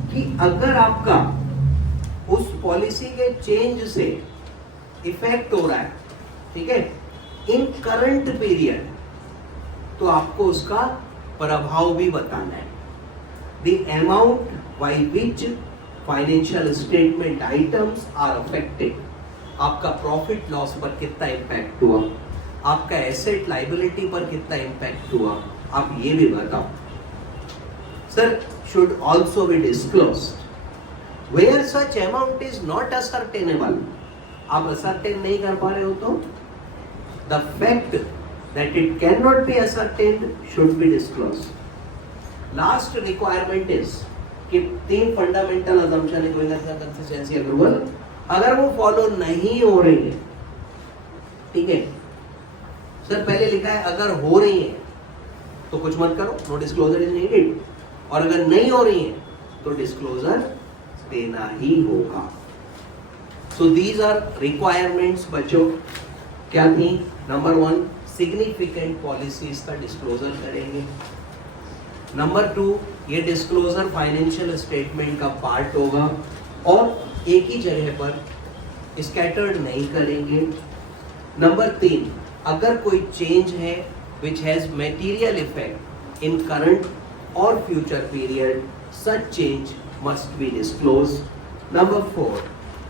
कि अगर आपका उस पॉलिसी के चेंज से इफेक्ट हो रहा है, ठीक है, इन करंट पीरियड, तो आपको उसका प्रभाव भी बताना है। The amount by which financial statement items are affected. आपका प्रॉफिट लॉस पर कितना इम्पैक्ट हुआ, आपका एसेट लाइबिलिटी पर कितना इम्पैक्ट हुआ, आप ये भी बताओ। Sir should also be disclosed where such amount is not ascertainable. आप असर्टेन नहीं कर पा रहे हो तो the fact that it cannot be ascertained should be disclosed. Last requirement is कि 3 फंडामेंटल assumption है, consistency approval, अगर वो फॉलो नहीं हो रही है, ठीक है सर, पहले लिखा है अगर हो रही है तो कुछ मत करो, नो डिस्क्लोजर इज नीडेड, और अगर नहीं हो रही है तो डिस्क्लोजर देना ही होगा। सो दीज आर रिक्वायरमेंट्स बच्चों, क्या थी? नंबर 1, सिग्निफिकेंट पॉलिसीज का डिस्क्लोजर करेंगे। नंबर 2, ये डिस्क्लोजर फाइनेंशियल स्टेटमेंट का पार्ट होगा और एक ही जगह पर स्कैटर्ड नहीं करेंगे। नंबर 3, अगर कोई चेंज है which has material effect in current और future period, such change must be disclosed. Number 4,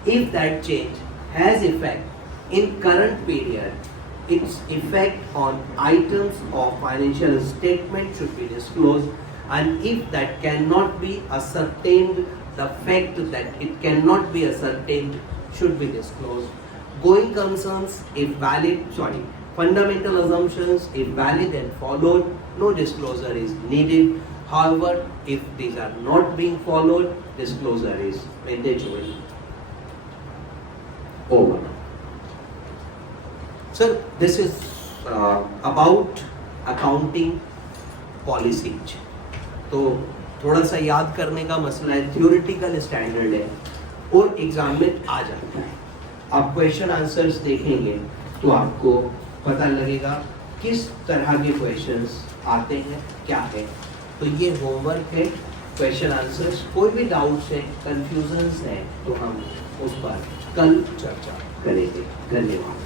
if that change has effect in current period, its effect on items of financial statement should be disclosed, and if that cannot be ascertained, the fact that it cannot be ascertained should be disclosed. Going concerns, if valid, fundamental assumptions, if valid and followed, no disclosure is needed. However, if these are not being followed, disclosure is mandatory. Over. Sir, this is about accounting policies. तो थोड़ा सा याद करने का मसला है, theoretical standard है और एग्जाम में आ जाता है। आप क्वेश्चन आंसर्स देखेंगे तो आपको पता लगेगा किस तरह के क्वेश्चंस आते हैं, क्या है। तो ये होमवर्क है, क्वेश्चन आंसर्स। कोई भी डाउट्स है, कंफ्यूजन्स है तो हम उस पर कल चर्चा करेंगे। धन्यवाद।